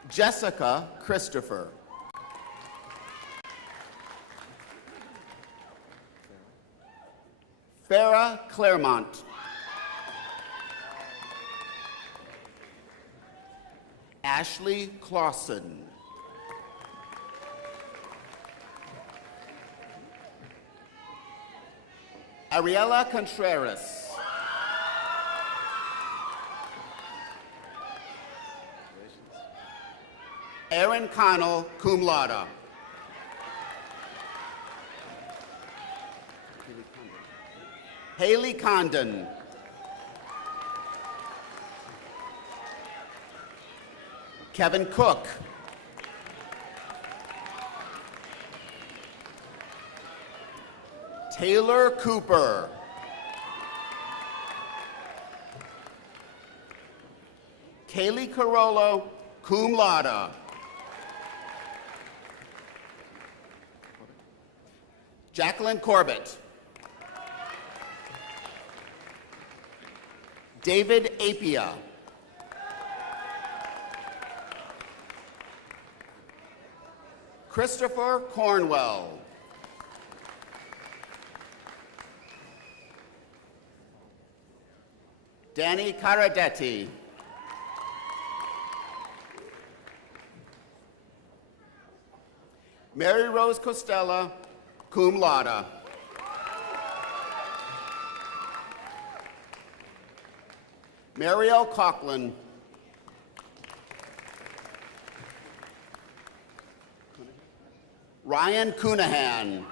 Jessica Christopher. Farah Claremont. Ashley Clausen. Ariela Contreras. Aaron Connell, cum laude. Haley Condon. Kevin Cook. Taylor Cooper. Kaylee Carollo, cum laude. Jacqueline Corbett. David Apia. Christopher Cornwell. Danny Caradetti. Mary Rose Costella, cum laude. Mariel Coughlin. Ryan Coonahan.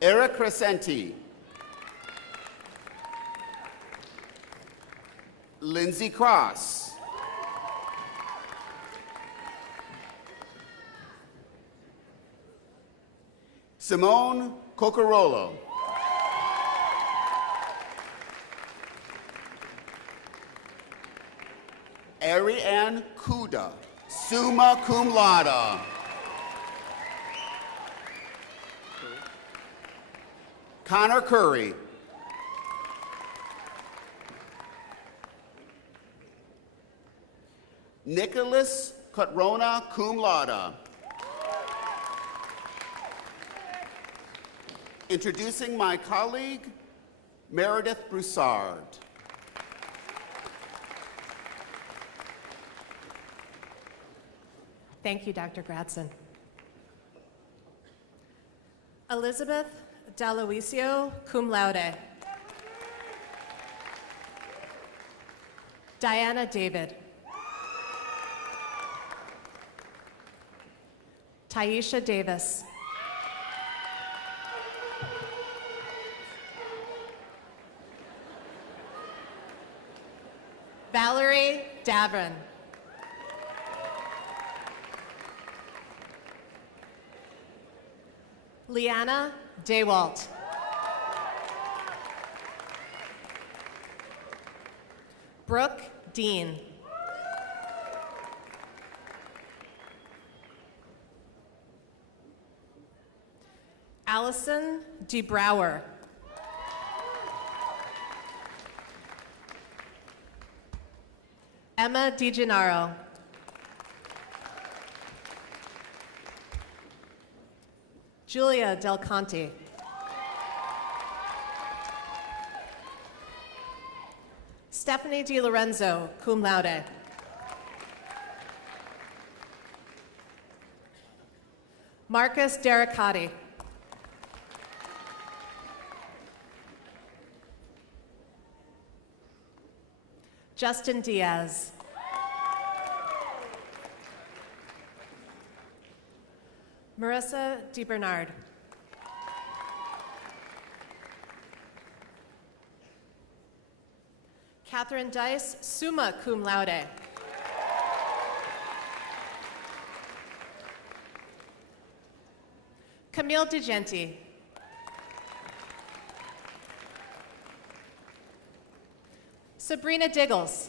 Eric Crescenti. Lindsay Cross. Simone Cocorolo. Ariane Kuda, summa cum laude. Connor Curry. Nicholas Cotrona, cum laude. Introducing my colleague, Meredith Broussard. Thank you, Dr. Gradson. Elizabeth Daloisio, cum laude. Diana David. Taisha Davis. Valerie Davron. Leanna Daywalt. Brooke Dean. Allison DeBrower. Emma DiGennaro. Julia Del Conte. Stephanie DiLorenzo, cum laude. Marcus Derricati. Justin Diaz. Marissa DeBernard. Catherine Dice, summa cum laude. Camille DeGenti. Sabrina Diggles.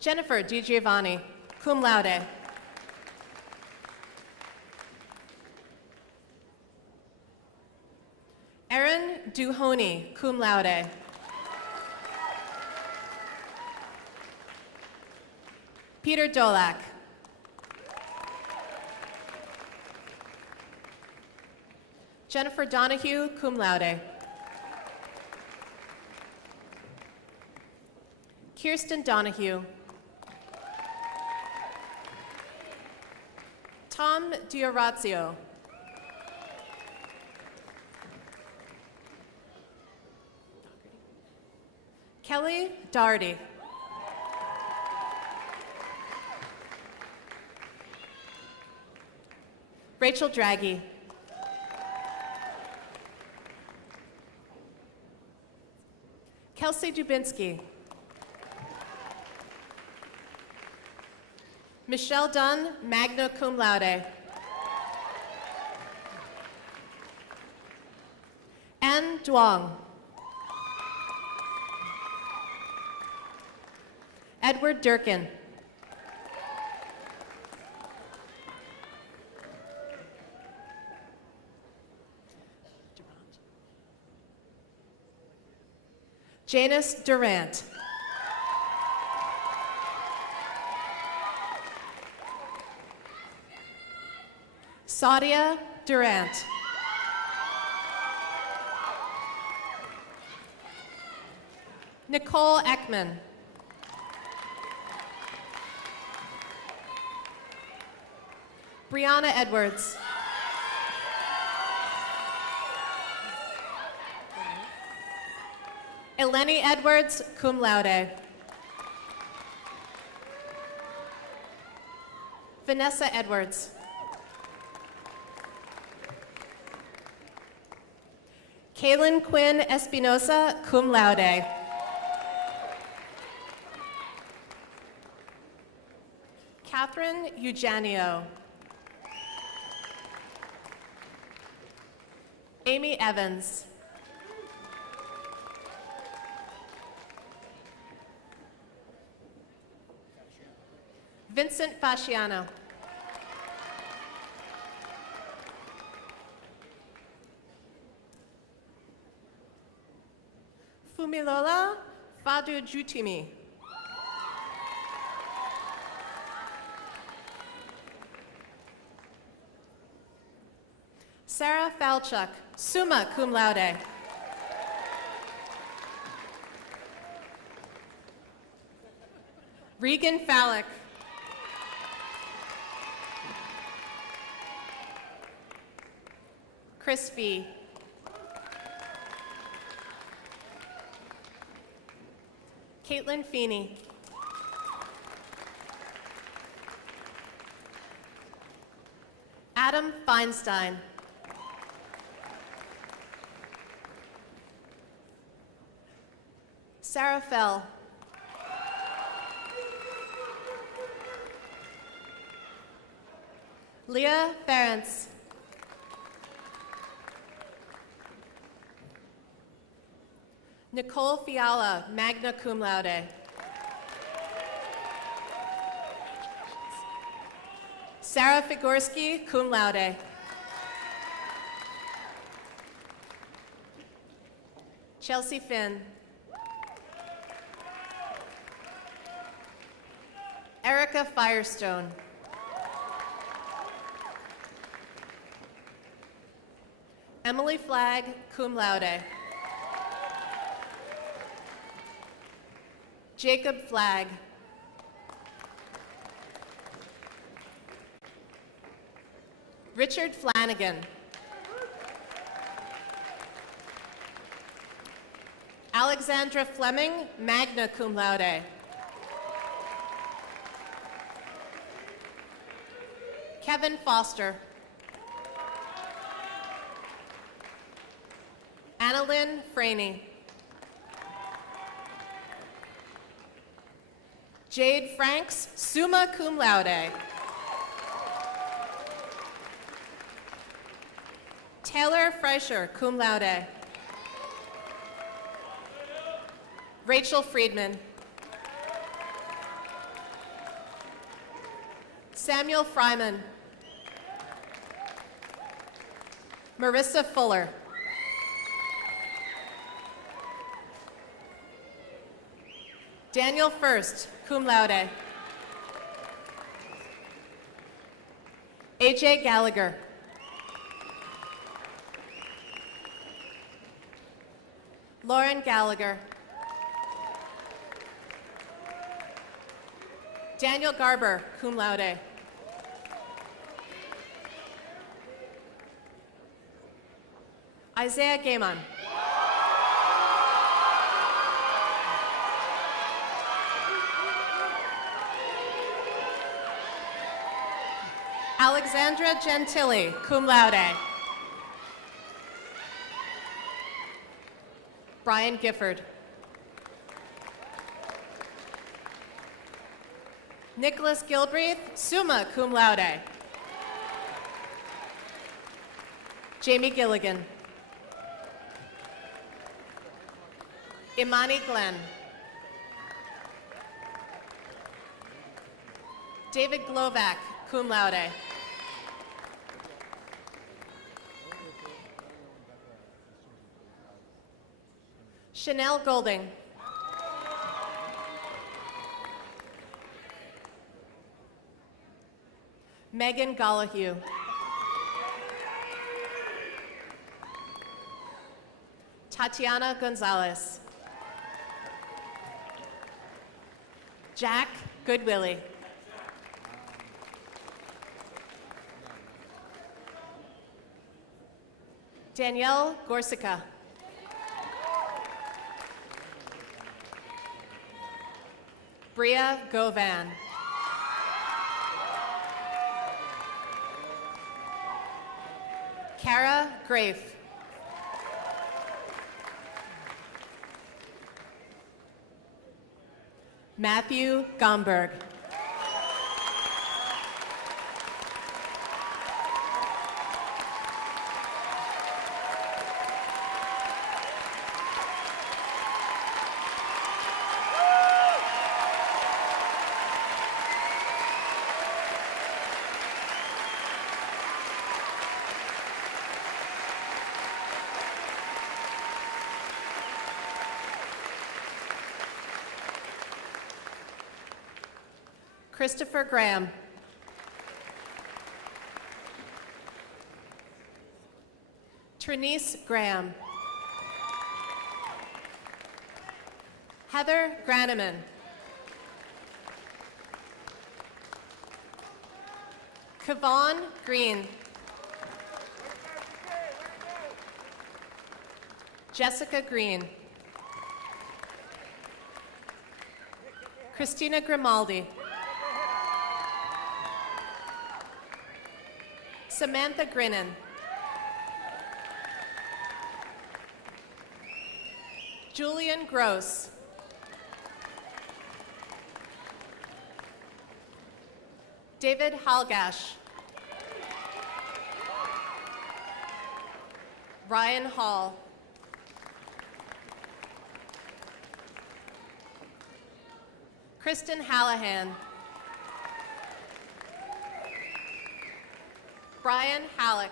Jennifer DiGiovanni, cum laude. Erin Duhoney, cum laude. Peter Dolak. Jennifer Donahue, cum laude. Kirsten Donahue. Tom Diorazio. Kelly Doherty. Rachel Draghi. Kelsey Dubinsky. Michelle Dunn, magna cum laude. Anne Duong. Edward Durkin. Janice Durant. Sadia Durant. Nicole Ekman. Brianna Edwards. Eleni Edwards, cum laude. Vanessa Edwards. Kaylin Quinn Espinosa, cum laude. Catherine Eugenio. Amy Evans. Vincent Fasciano. Fumilola Fadu Jutimi. Sarah Falchuk, summa cum laude. Regan Fallick. Chris Fee. Caitlin Feeney. Adam Feinstein. Sarah Fell. Leah Ferentz. Nicole Fiala, magna cum laude. Sarah Figorski, cum laude. Chelsea Finn. Erica Firestone. Emily Flagg, cum laude. Jacob Flagg. Richard Flanagan. Alexandra Fleming, magna cum laude. Kevin Foster. Annalyn Franey. Jade Franks, summa cum laude. Taylor Fleischer, cum laude. Rachel Friedman. Samuel Fryman. Marissa Fuller. Daniel First, cum laude. AJ Gallagher. Lauren Gallagher. Daniel Garber, cum laude. Isaiah Gaiman. Alexandra Gentili, cum laude. Brian Gifford. Nicholas Gilbreath, summa cum laude. Jamie Gilligan. Imani Glenn. David Glovac, cum laude. Chanel Golding. Megan Gollahue. Tatiana Gonzalez. Jack Goodwillie. Danielle Gorsica. Bria Govan. Kara Grafe. Matthew Gomberg. Christopher Graham. Trinice Graham. Heather Graneman. Kevon Green. Jessica Green. Christina Grimaldi. Samantha Grinnan. Julian Gross. David Halgash. Ryan Hall. Kristen Hallahan. Brian Halleck.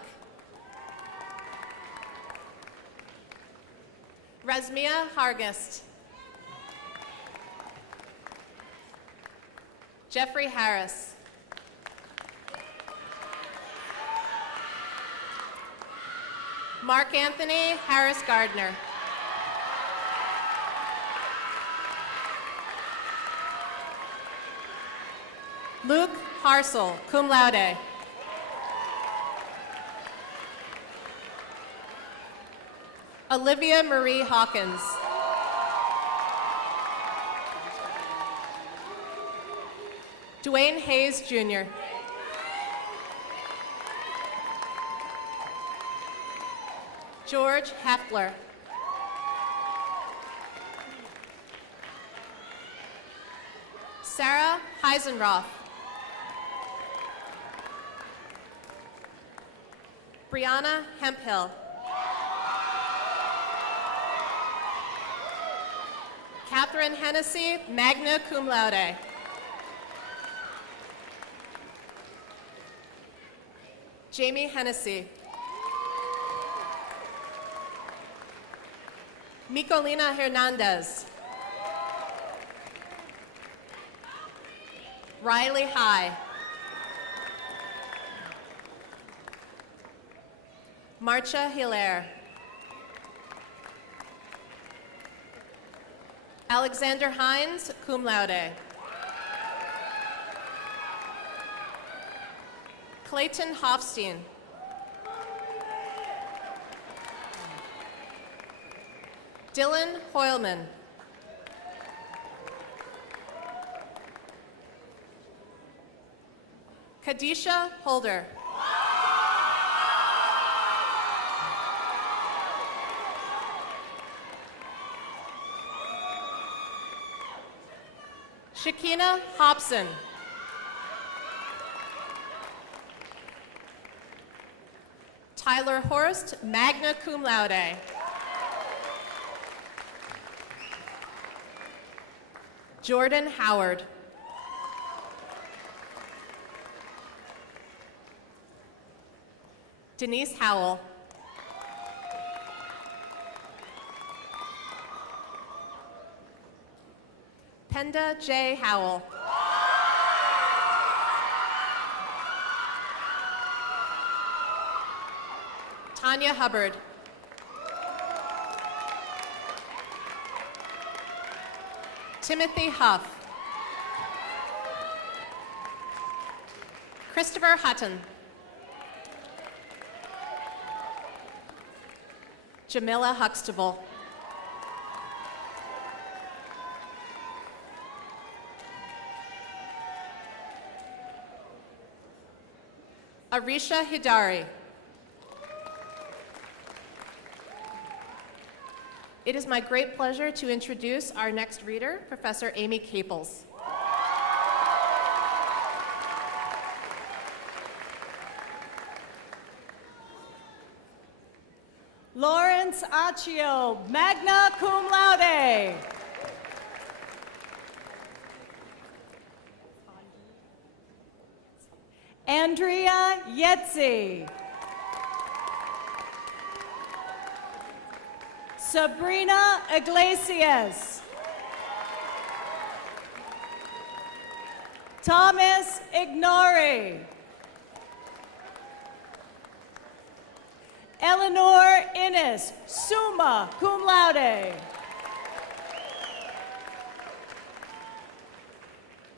Resmia Hargist. Jeffrey Harris. Mark Anthony Harris Gardner. Luke Harsel, cum laude. Olivia Marie Hawkins. Dwayne Hayes, Jr. George Heffler. Sarah Heisenroth. Brianna Hemphill. Catherine Hennessy, magna cum laude. Jamie Hennessy. Micolina Hernandez. Riley High. Marcia Hilaire. Alexander Hines, cum laude. Clayton Hofstein. Dylan Hoylman. Kadisha Holder. Shakina Hobson. Tyler Horst, magna cum laude. Jordan Howard. Denise Howell. Penda J. Howell. Tanya Hubbard. Timothy Huff. Christopher Hutton. Jamila Huxtable. Arisha Hidari. It is my great pleasure to introduce our next reader, Professor Amy Caples. Lawrence Accio, magna cum laude. Andrea Yetzi. Sabrina Iglesias. Thomas Ignori. Eleanor Innes, summa cum laude.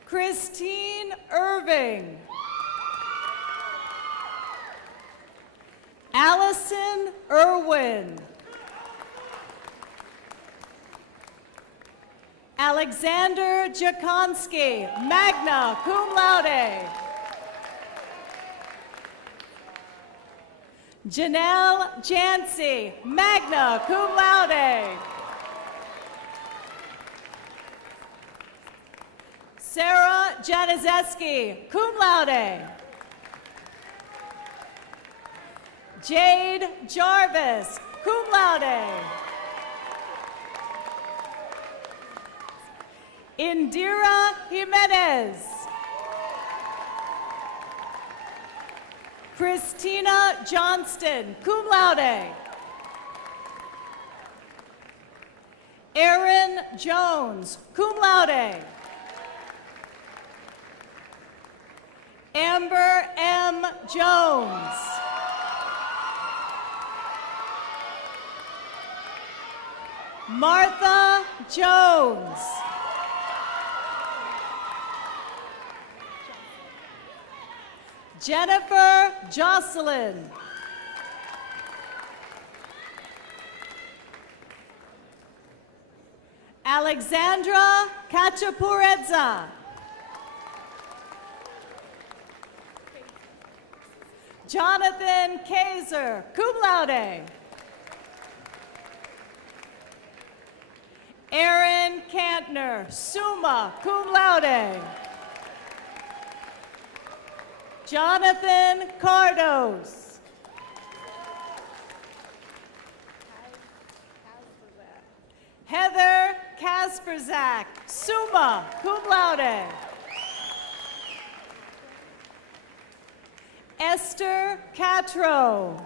Christine Irving. Allison Irwin. Alexander Jakonski, magna cum laude. Janelle Jancy, magna cum laude. Sarah Janizeski, cum laude. Jade Jarvis, cum laude. Indira Jimenez. Christina Johnston, cum laude. Aaron Jones, cum laude. Amber M. Jones. Martha Jones. Jennifer Jocelyn. Alexandra Cachapureza. Jonathan Kaiser, cum laude. Aaron Kantner, summa cum laude. Jonathan Cardos. Heather Kasperzak, summa cum laude. Esther Catro.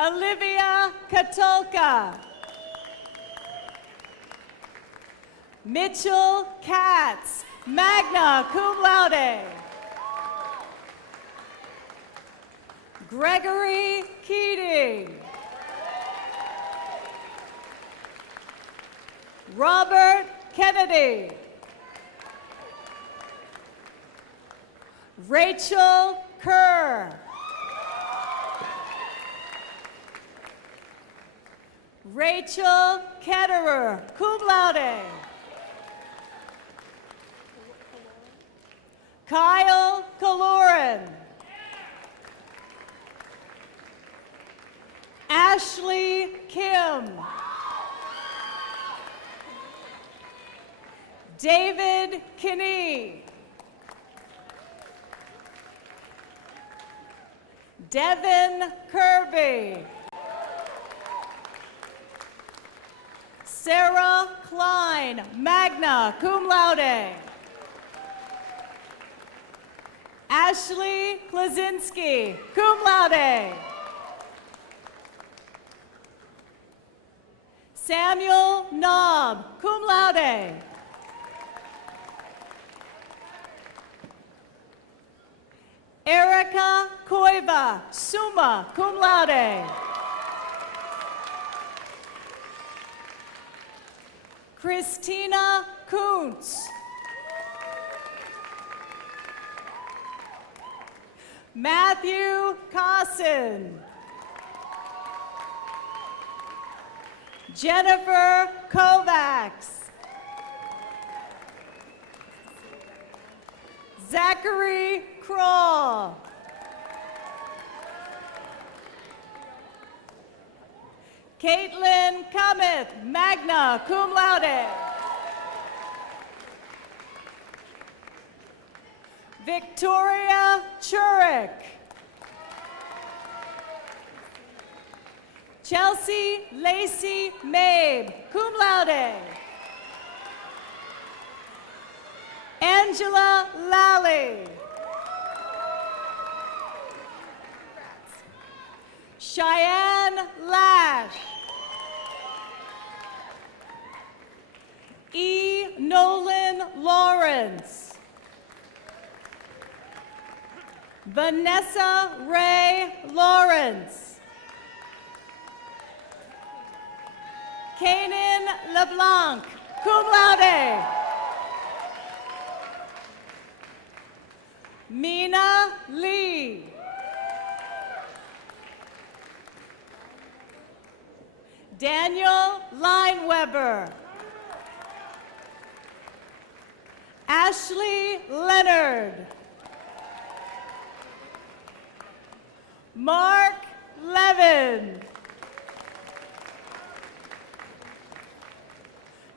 Olivia Katolka. Mitchell Katz, magna cum laude. Gregory Keating. Robert Kennedy. Rachel Kerr. Rachel Ketterer, cum laude. Kyle Kaloran. Ashley Kim. David Kinney. Devin Kirby. Sarah Klein, magna cum laude. Ashley Klazinski, cum laude. Samuel Knob, cum laude. Erica Koiva, summa cum laude. Christina Kuntz. Matthew Cosson. Jennifer Kovacs. Zachary Kroll. Caitlin Cometh, magna cum laude. Victoria Churik. Chelsea Lacey Mabe, cum laude. Angela Lally. Cheyenne Lash. Lawrence. Vanessa Ray Lawrence. Kanan LeBlanc, cum laude. Mina Lee. Daniel Lineweber. Ashley Leonard. Mark Levin.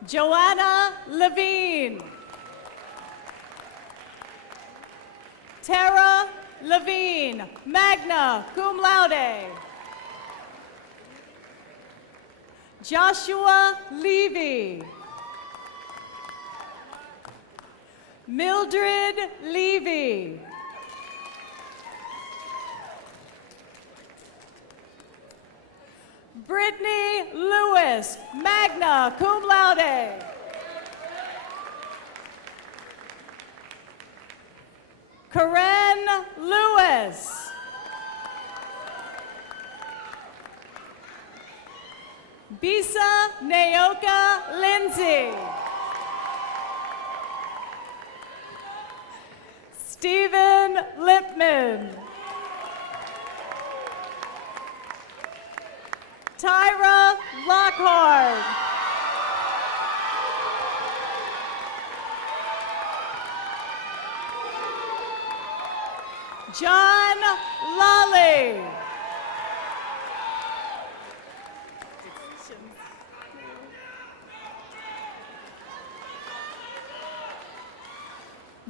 Joanna Levine. Tara Levine, magna cum laude. Joshua Levy. Mildred Levy. Brittany Lewis, magna cum laude. Karen Lewis. Bisa Naoka Lindsay. Stephen Lipman. Tyra Lockhart. John Lally.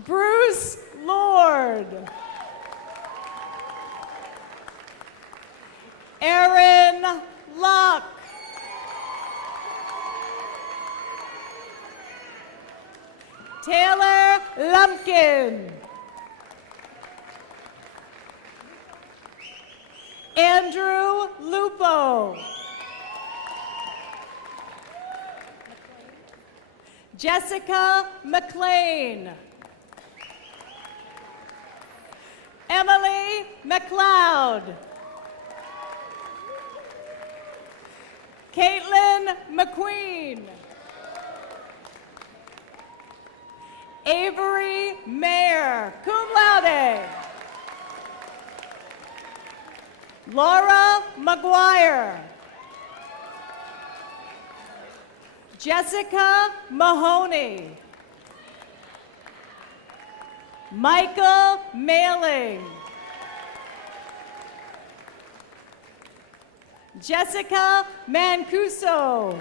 Bruce Lord. Aaron Locke. Taylor Lumpkin. Andrew Lupo. Jessica McLean. Emily McLeod. Caitlin McQueen. Avery Mayer, cum laude. Laura McGuire. Jessica Mahoney. Michael Mailing. Jessica Mancuso.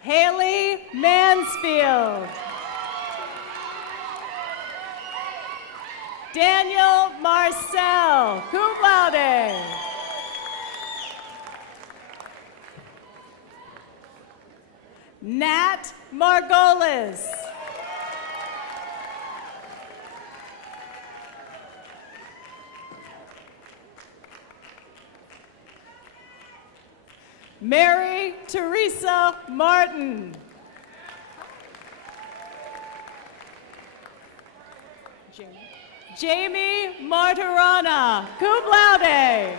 Haley Mansfield. Daniel Marcel, cum laude. Nat Margolis. Mary Teresa Martin. Jamie Martirana, cum laude.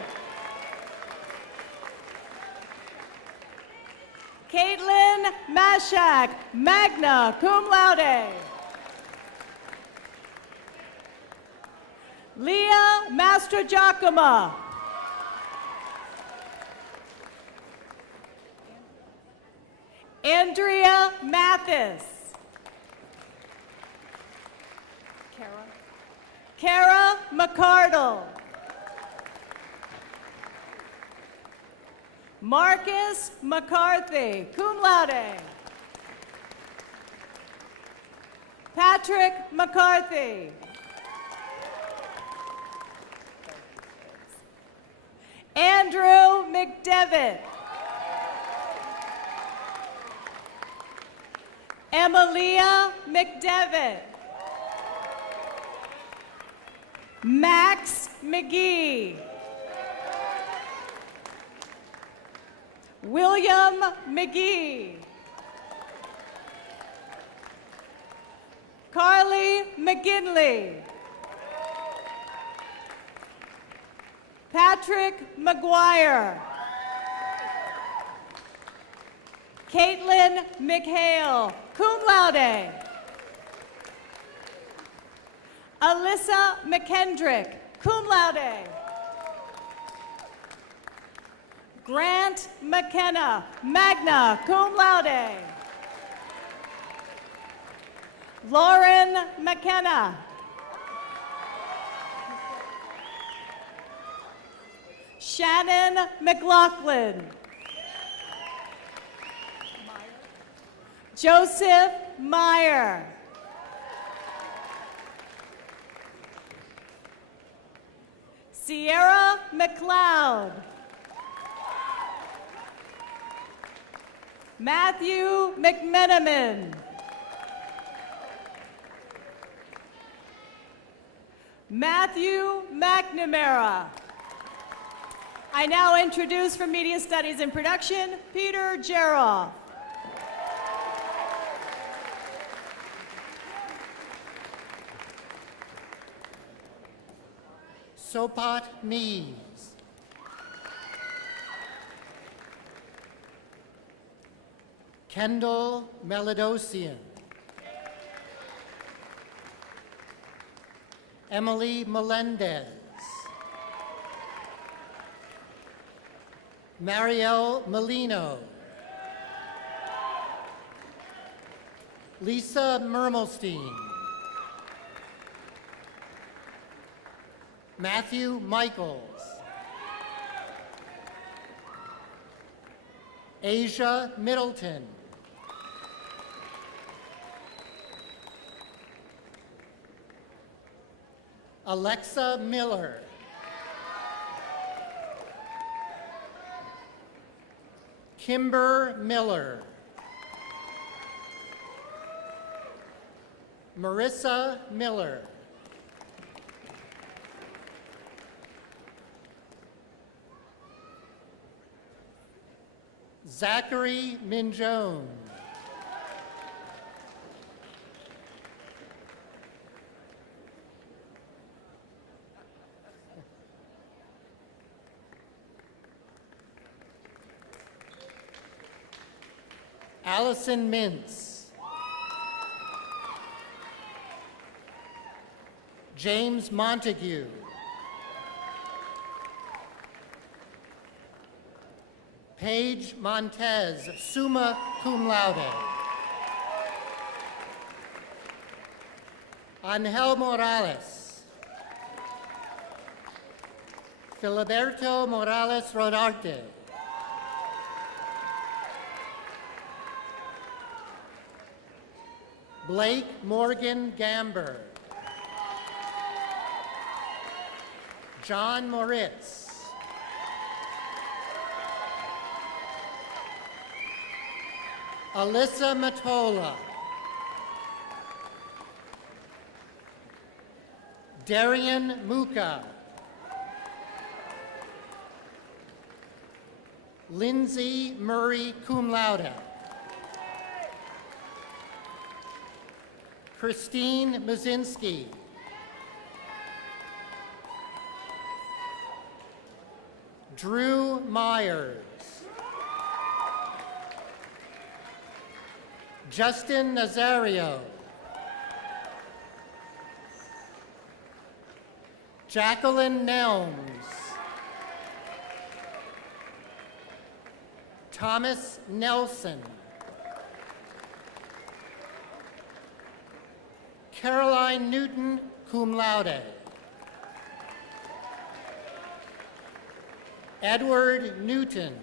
Caitlin Mashak, magna cum laude. Leah Mastrogiacomo. Andrea Mathis. Kara McCardle. Marcus McCarthy, cum laude. Patrick McCarthy. Andrew McDevitt. Emilia McDevitt. Max McGee. William McGee. Carly McGinley. Patrick McGuire. Caitlin McHale, cum laude. Alyssa McKendrick, cum laude. Grant McKenna, magna cum laude. Lauren McKenna. Shannon McLaughlin. Joseph Meyer. Sierra McLeod. Matthew McMenamin. Matthew McNamara. I now introduce from Media Studies and Production, Peter Jeroff. Sopat Mees. Kendall Melodosian. Emily Melendez. Marielle Molino. Lisa Mermelstein. Matthew Michaels. Asia Middleton. Alexa Miller. Kimber Miller. Marissa Miller. Zachary Minjone. Allison Mintz. James Montague. Paige Montez, summa cum laude. Angel Morales. Filiberto Morales Rodarte. Blake Morgan Gamber. John Moritz. Alyssa Matola. Darian Muka. Lindsay Murray cum laude. Christine Mazinski. Drew Myers. Justin Nazario. Jacqueline Nelms. Thomas Nelson. Caroline Newton, cum laude. Edward Newton.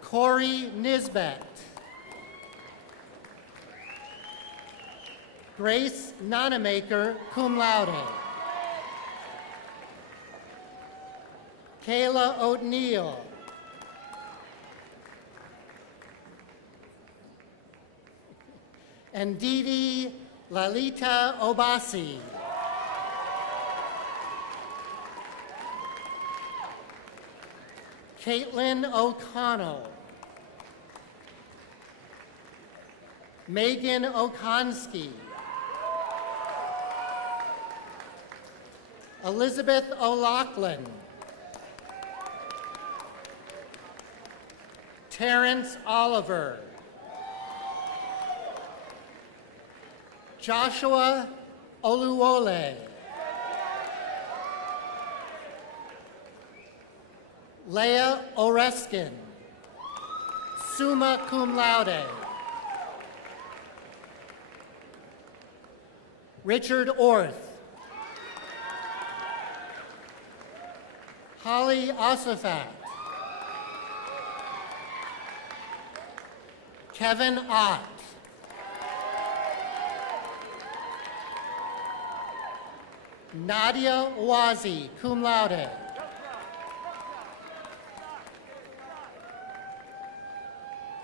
Corey Nisbet. Grace Nonamaker, cum laude. Kayla O'Neill. And Didi Lalita Obasi. Caitlin O'Connell. Megan Okonski. Elizabeth O'Loughlin. Terrence Oliver. Joshua Oluwole. Leah Oreskin. Summa cum laude. Richard Orth. Holly Osafat. Kevin Ott. Nadia Wazi, cum laude.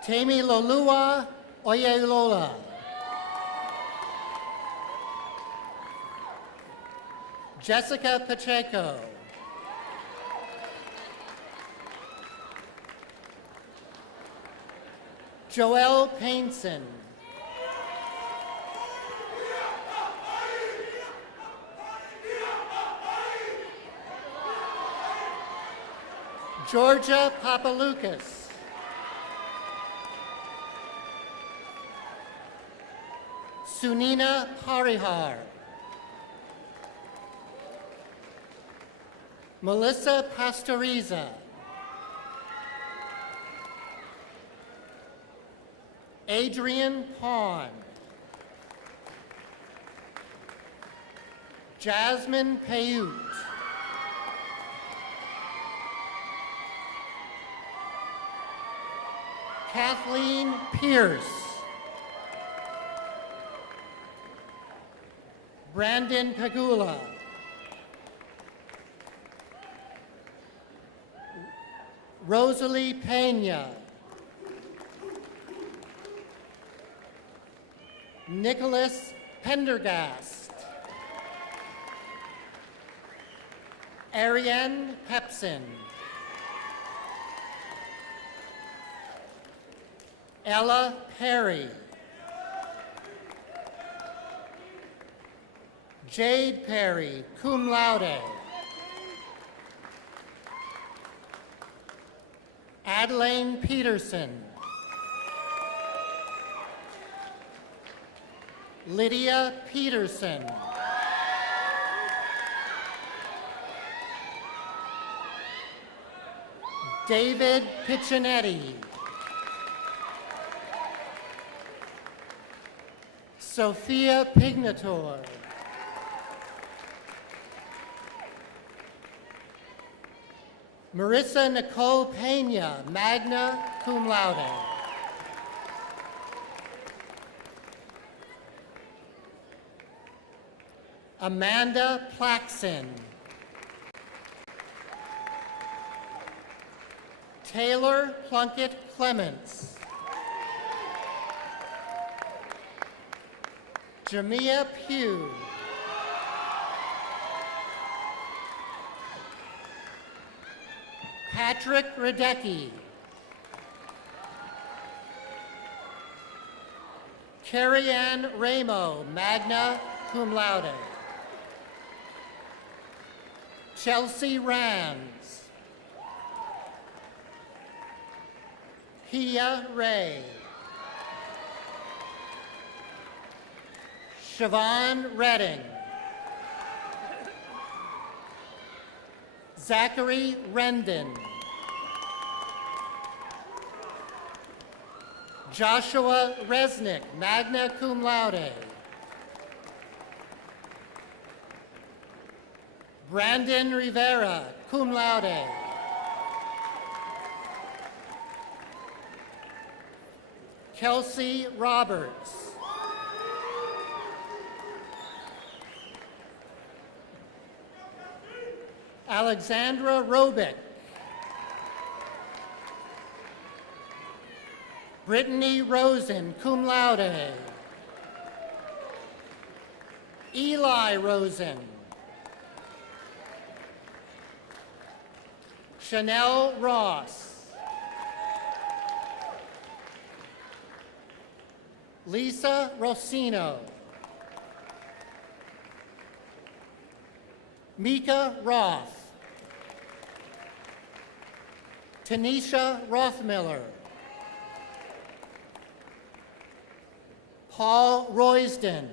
Temi Lolua Oyelola. Jessica Pacheco. Joelle Painson. Georgia Papalukas. Sunina Parihar. Melissa Pastoriza. Adrian Pawn. Jasmine Payut. Kathleen Pierce. Brandon Pagula. Rosalie Pena. Nicholas Pendergast. Ariane Pepsin. Ella Perry. Jade Perry, cum laude. Adelaine Peterson. Lydia Peterson. David Piccinetti. Sophia Pignator. Marissa Nicole Pena, magna cum laude. Amanda Plaxon. Taylor Plunkett Clements. Jamia Pugh. Patrick Radecki. Carrie Ann Ramo, magna cum laude. Chelsea Rams. Pia Ray. Siobhan Redding. Zachary Rendon. Joshua Resnick, magna cum laude. Brandon Rivera, cum laude. Kelsey Roberts. Alexandra Robick. Brittany Rosen, cum laude. Eli Rosen. Chanel Ross. Lisa Rossino. Mika Roth. Tanisha Rothmiller. Paul Roysden.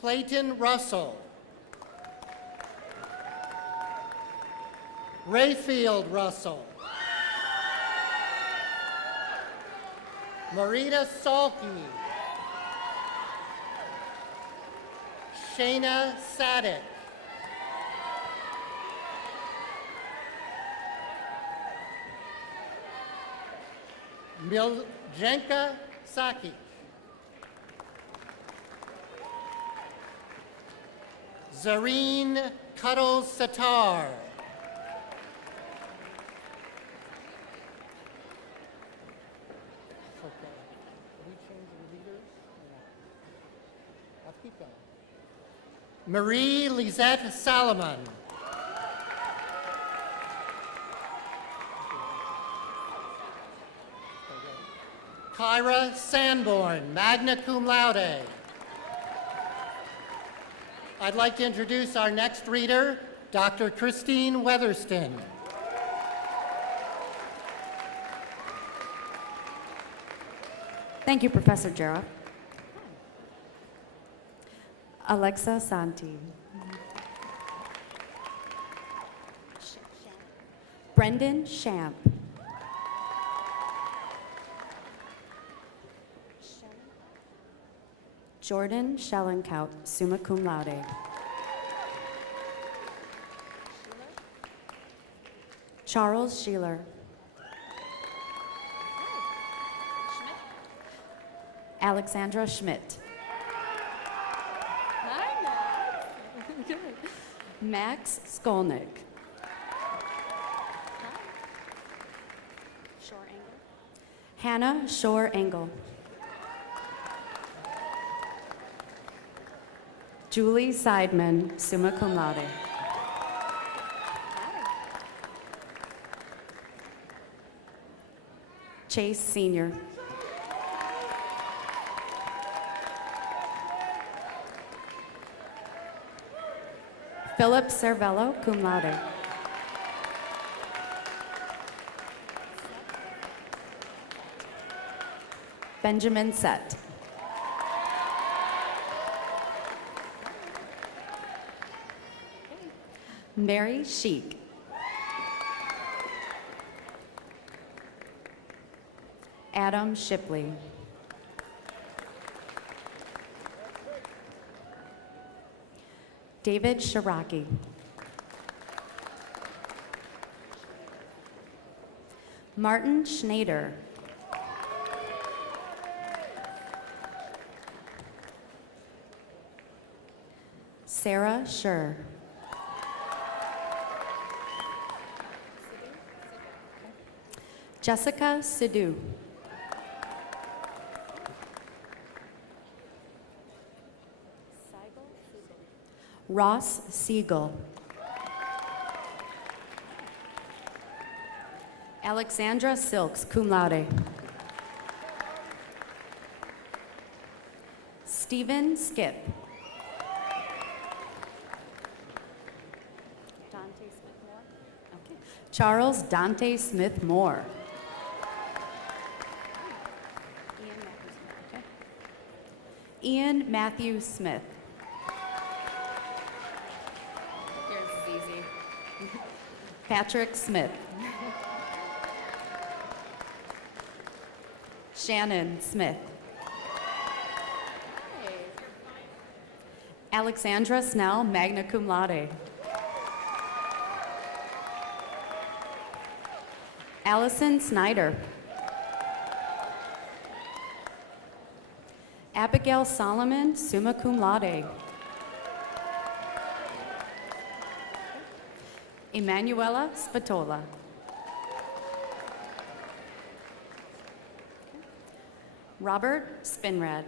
Clayton Russell. Rayfield Russell. Marita Salke. Shayna Sadek. Miljenka Saki. Zareen Cuddles Satar. Marie Lisette Salomon. Kyra Sanborn, magna cum laude. I'd like to introduce our next reader, Dr. Christine Weatherston. Thank you, Professor Jarrah. Alexa Santi. Brendan Shamp. Jordan Schellenkout, summa cum laude. Charles Sheeler. Alexandra Schmidt. Max Skolnick. Hannah Shore Engel. Julie Seidman, summa cum laude. Chase Sr. Philip Cervello, cum laude. Benjamin Sett. Mary Sheik. Adam Shipley. David Shiraki. Martin Schneider. Sarah Schur. Jessica Sidhu. Ross Siegel. Alexandra Silks, cum laude. Stephen Skip. Dante Smith Moore. Okay. Charles Dante Smith Moore. Ian Matthew Smith. Yours is easy. Patrick Smith. Shannon Smith. Alexandra Snell, magna cum laude. Allison Snyder. Abigail Solomon, summa cum laude. Emanuela Spatola. Robert Spinrad.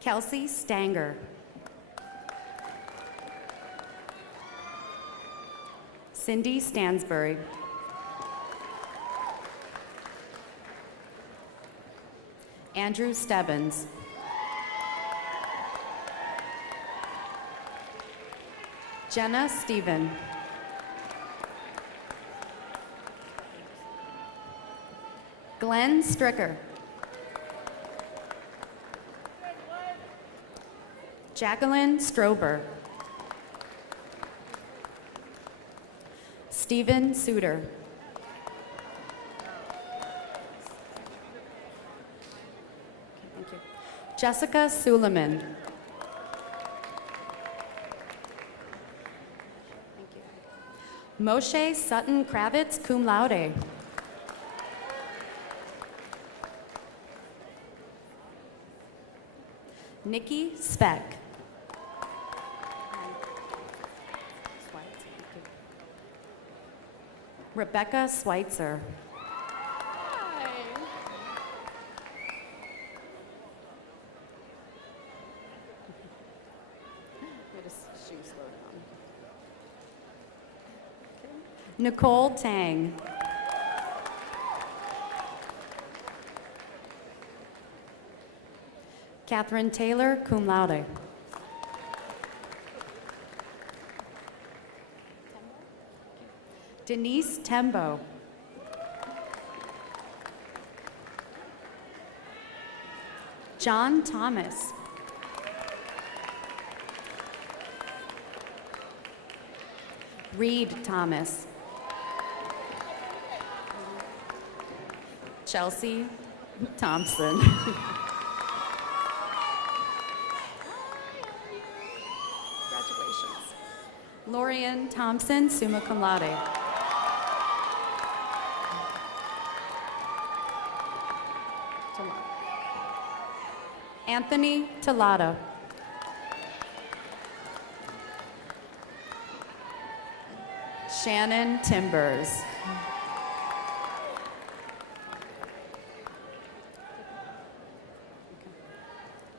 Kelsey Stanger. Cindy Stansbury. Andrew Stebbins. Jenna Stephen. Glenn Stricker. Jacqueline Strober. Stephen Suter. Thank you. Jessica Suleiman. Thank you. Moshe Sutton Kravitz, cum laude. Nikki Speck. Rebecca Schweitzer. Nicole Tang. Catherine Taylor, cum laude. Denise Tembo. John Thomas. Reed Thomas. Chelsea Thompson. Congratulations. Lorian Thompson, summa cum laude. Anthony Tallada. Shannon Timbers.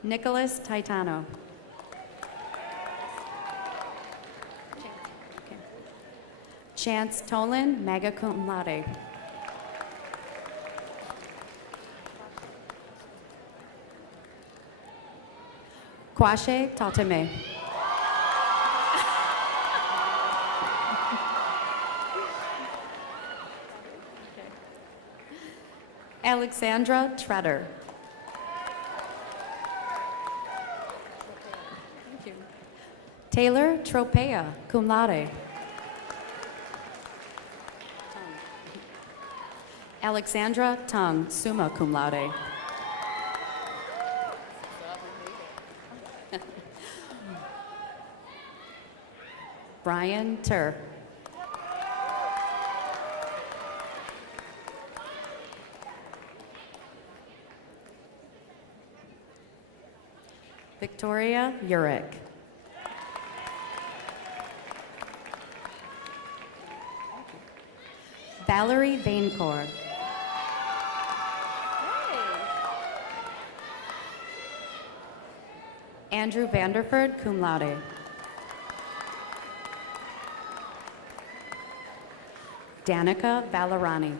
Nicholas Titano. Chance Tolan, magna cum laude. Kwashe Tatame. Alexandra Treader. Thank you. Taylor Tropea, cum laude. Alexandra Tung, summa cum laude. Brian Tur. Victoria Urich. Valerie Vaincourt. Andrew Vanderford, cum laude. Danica Valerani.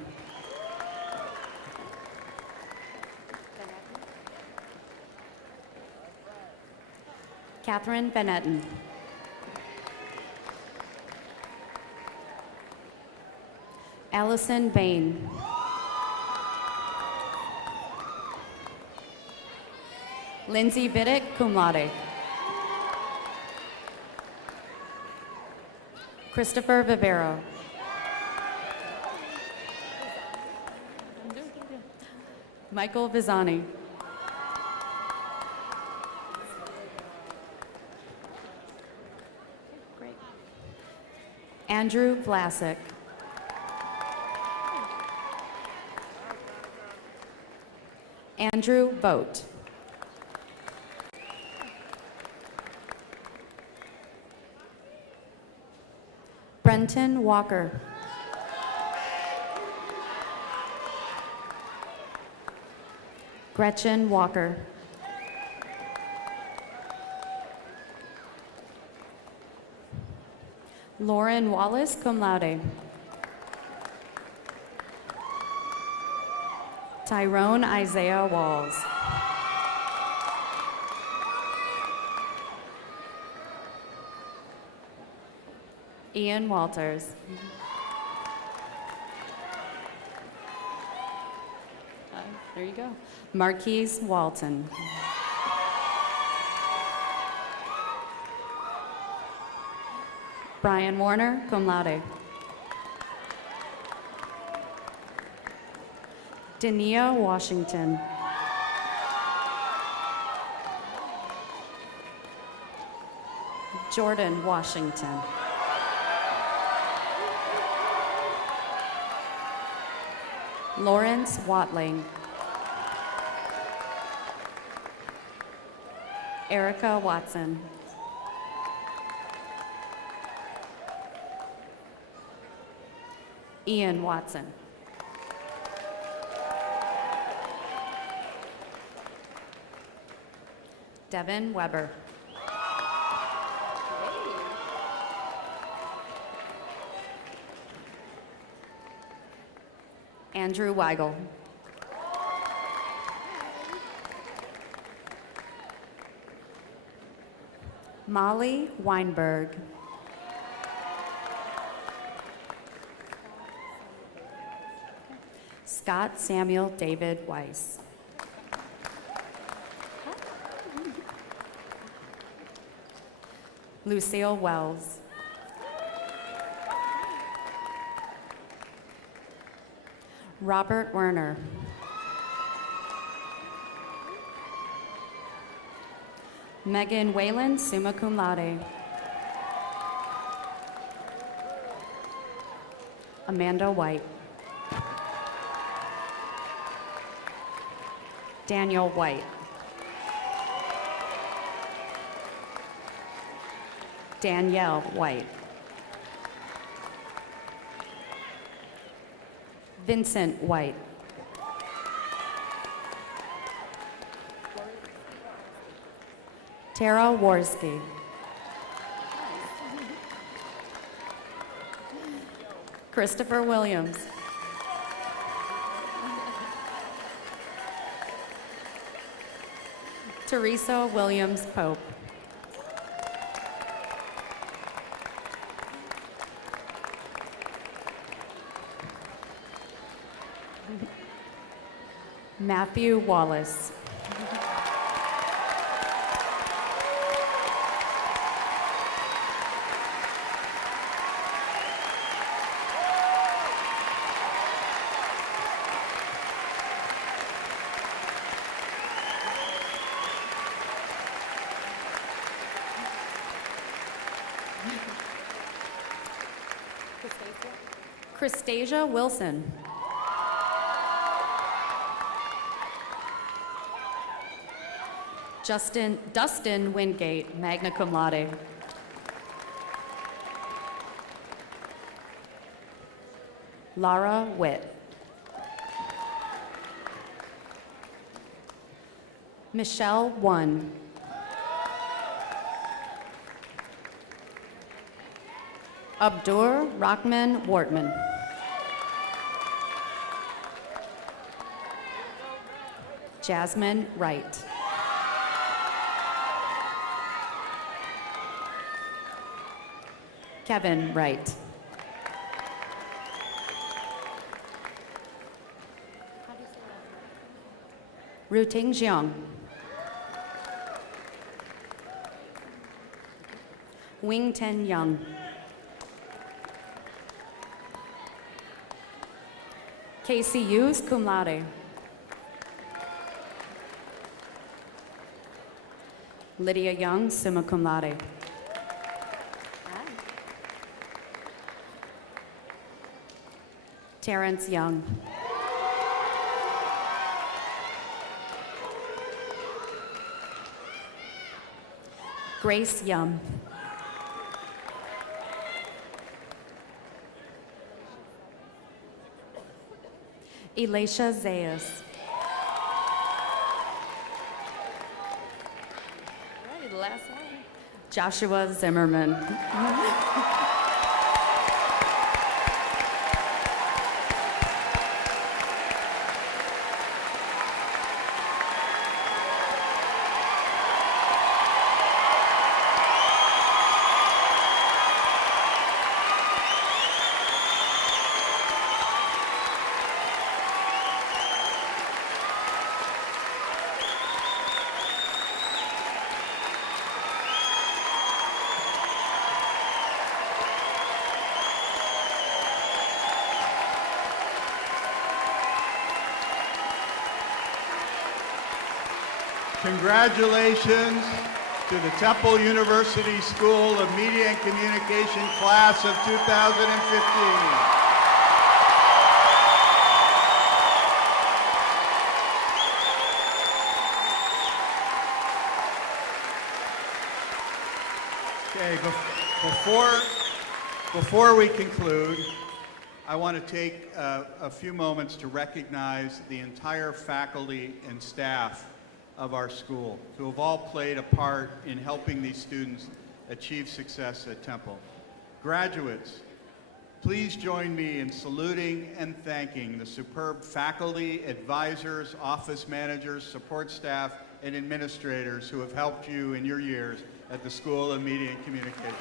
Catherine Van Allison Bain. Lindsay Vidic, cum laude. Christopher Vivero. Michael Vizani. Great. Andrew Vlasic. Andrew Vogt. Brenton Walker. Gretchen Walker. Lauren Wallace, cum laude. Tyrone Isaiah Walls. Ian Walters. There you go. Marquise Walton. Brian Warner, cum laude. Dania Washington. Jordan Washington. Lawrence Watling. Erica Watson. Ian Watson. Devin Weber. Andrew Weigel. Molly Weinberg. Scott Samuel David Weiss. Lucille Wells. Robert Werner. Megan Whalen, summa cum laude. Amanda White. Daniel White. Danielle White. Vincent White. Tara Worski. Christopher Williams. Teresa Williams Pope. Matthew Wallace. Christasia Wilson. Dustin Wingate, magna cum laude. Lara Witt. Michelle One. Abdur Rahman Wortman. Jasmine Wright. Kevin Wright. Ruting Jiang. Wing Ten Young. Casey Hughes, cum laude. Lydia Young, summa cum laude. Terrence Young. Grace Young. Elisha Zayas. Right, the last one. Joshua Zimmerman. Congratulations to the Temple University School of Media and Communication class of 2015. Okay, before we conclude, I want to take a few moments to recognize the entire faculty and staff of our school who have all played a part in helping these students achieve success at Temple. Graduates, please join me in saluting and thanking the superb faculty, advisors, office managers, support staff, and administrators who have helped you in your years at the School of Media and Communication.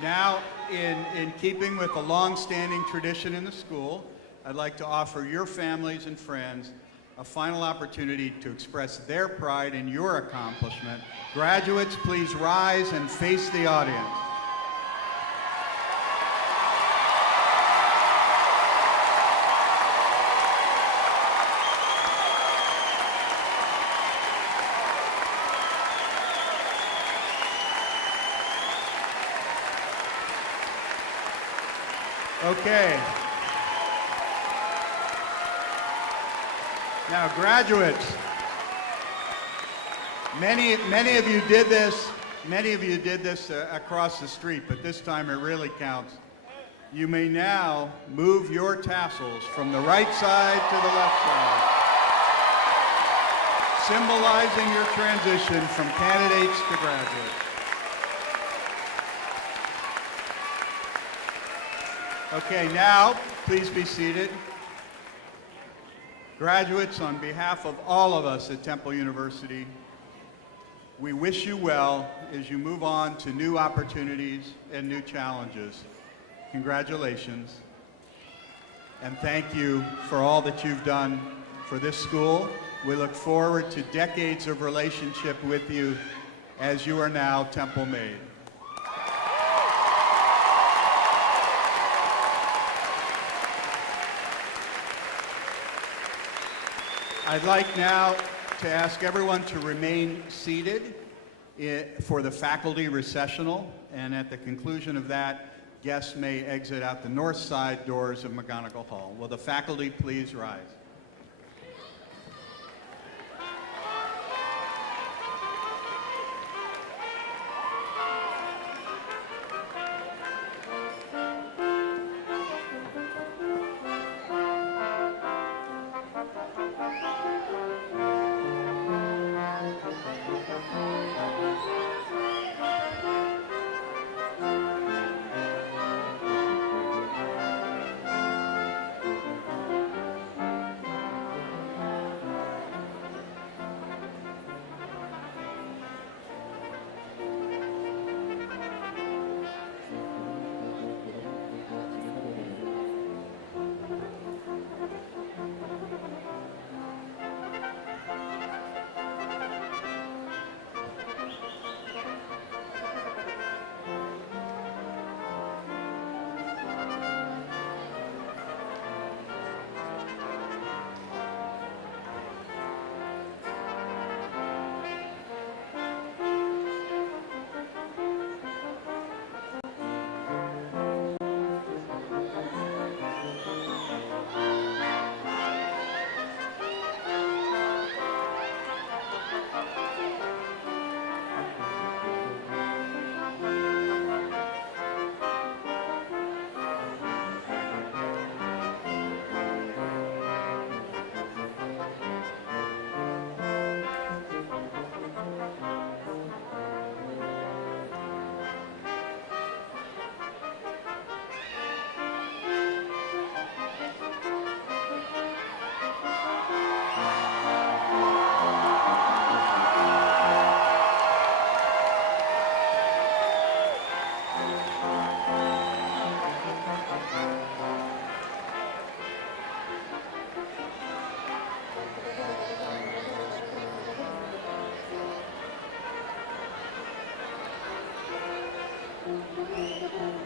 Now, in keeping with the long-standing tradition in the school, I'd like to offer your families and friends a final opportunity to express their pride in your accomplishment. Graduates, please rise and face the audience. Okay. Now, graduates, many of you did this. Many of you did this across the street, but this time it really counts. You may now move your tassels from the right side to the left side, symbolizing your transition from candidates to graduates. Okay, now, please be seated. Graduates, on behalf of all of us at Temple University, we wish you well as you move on to new opportunities and new challenges. Congratulations, and thank you for all that you've done for this school. We look forward to decades of relationship with you as you are now Temple made. I'd like now to ask everyone to remain seated for the faculty recessional, and at the conclusion of that, guests may exit out the north side doors of McGonigle Hall. Will the faculty please rise? Thank you.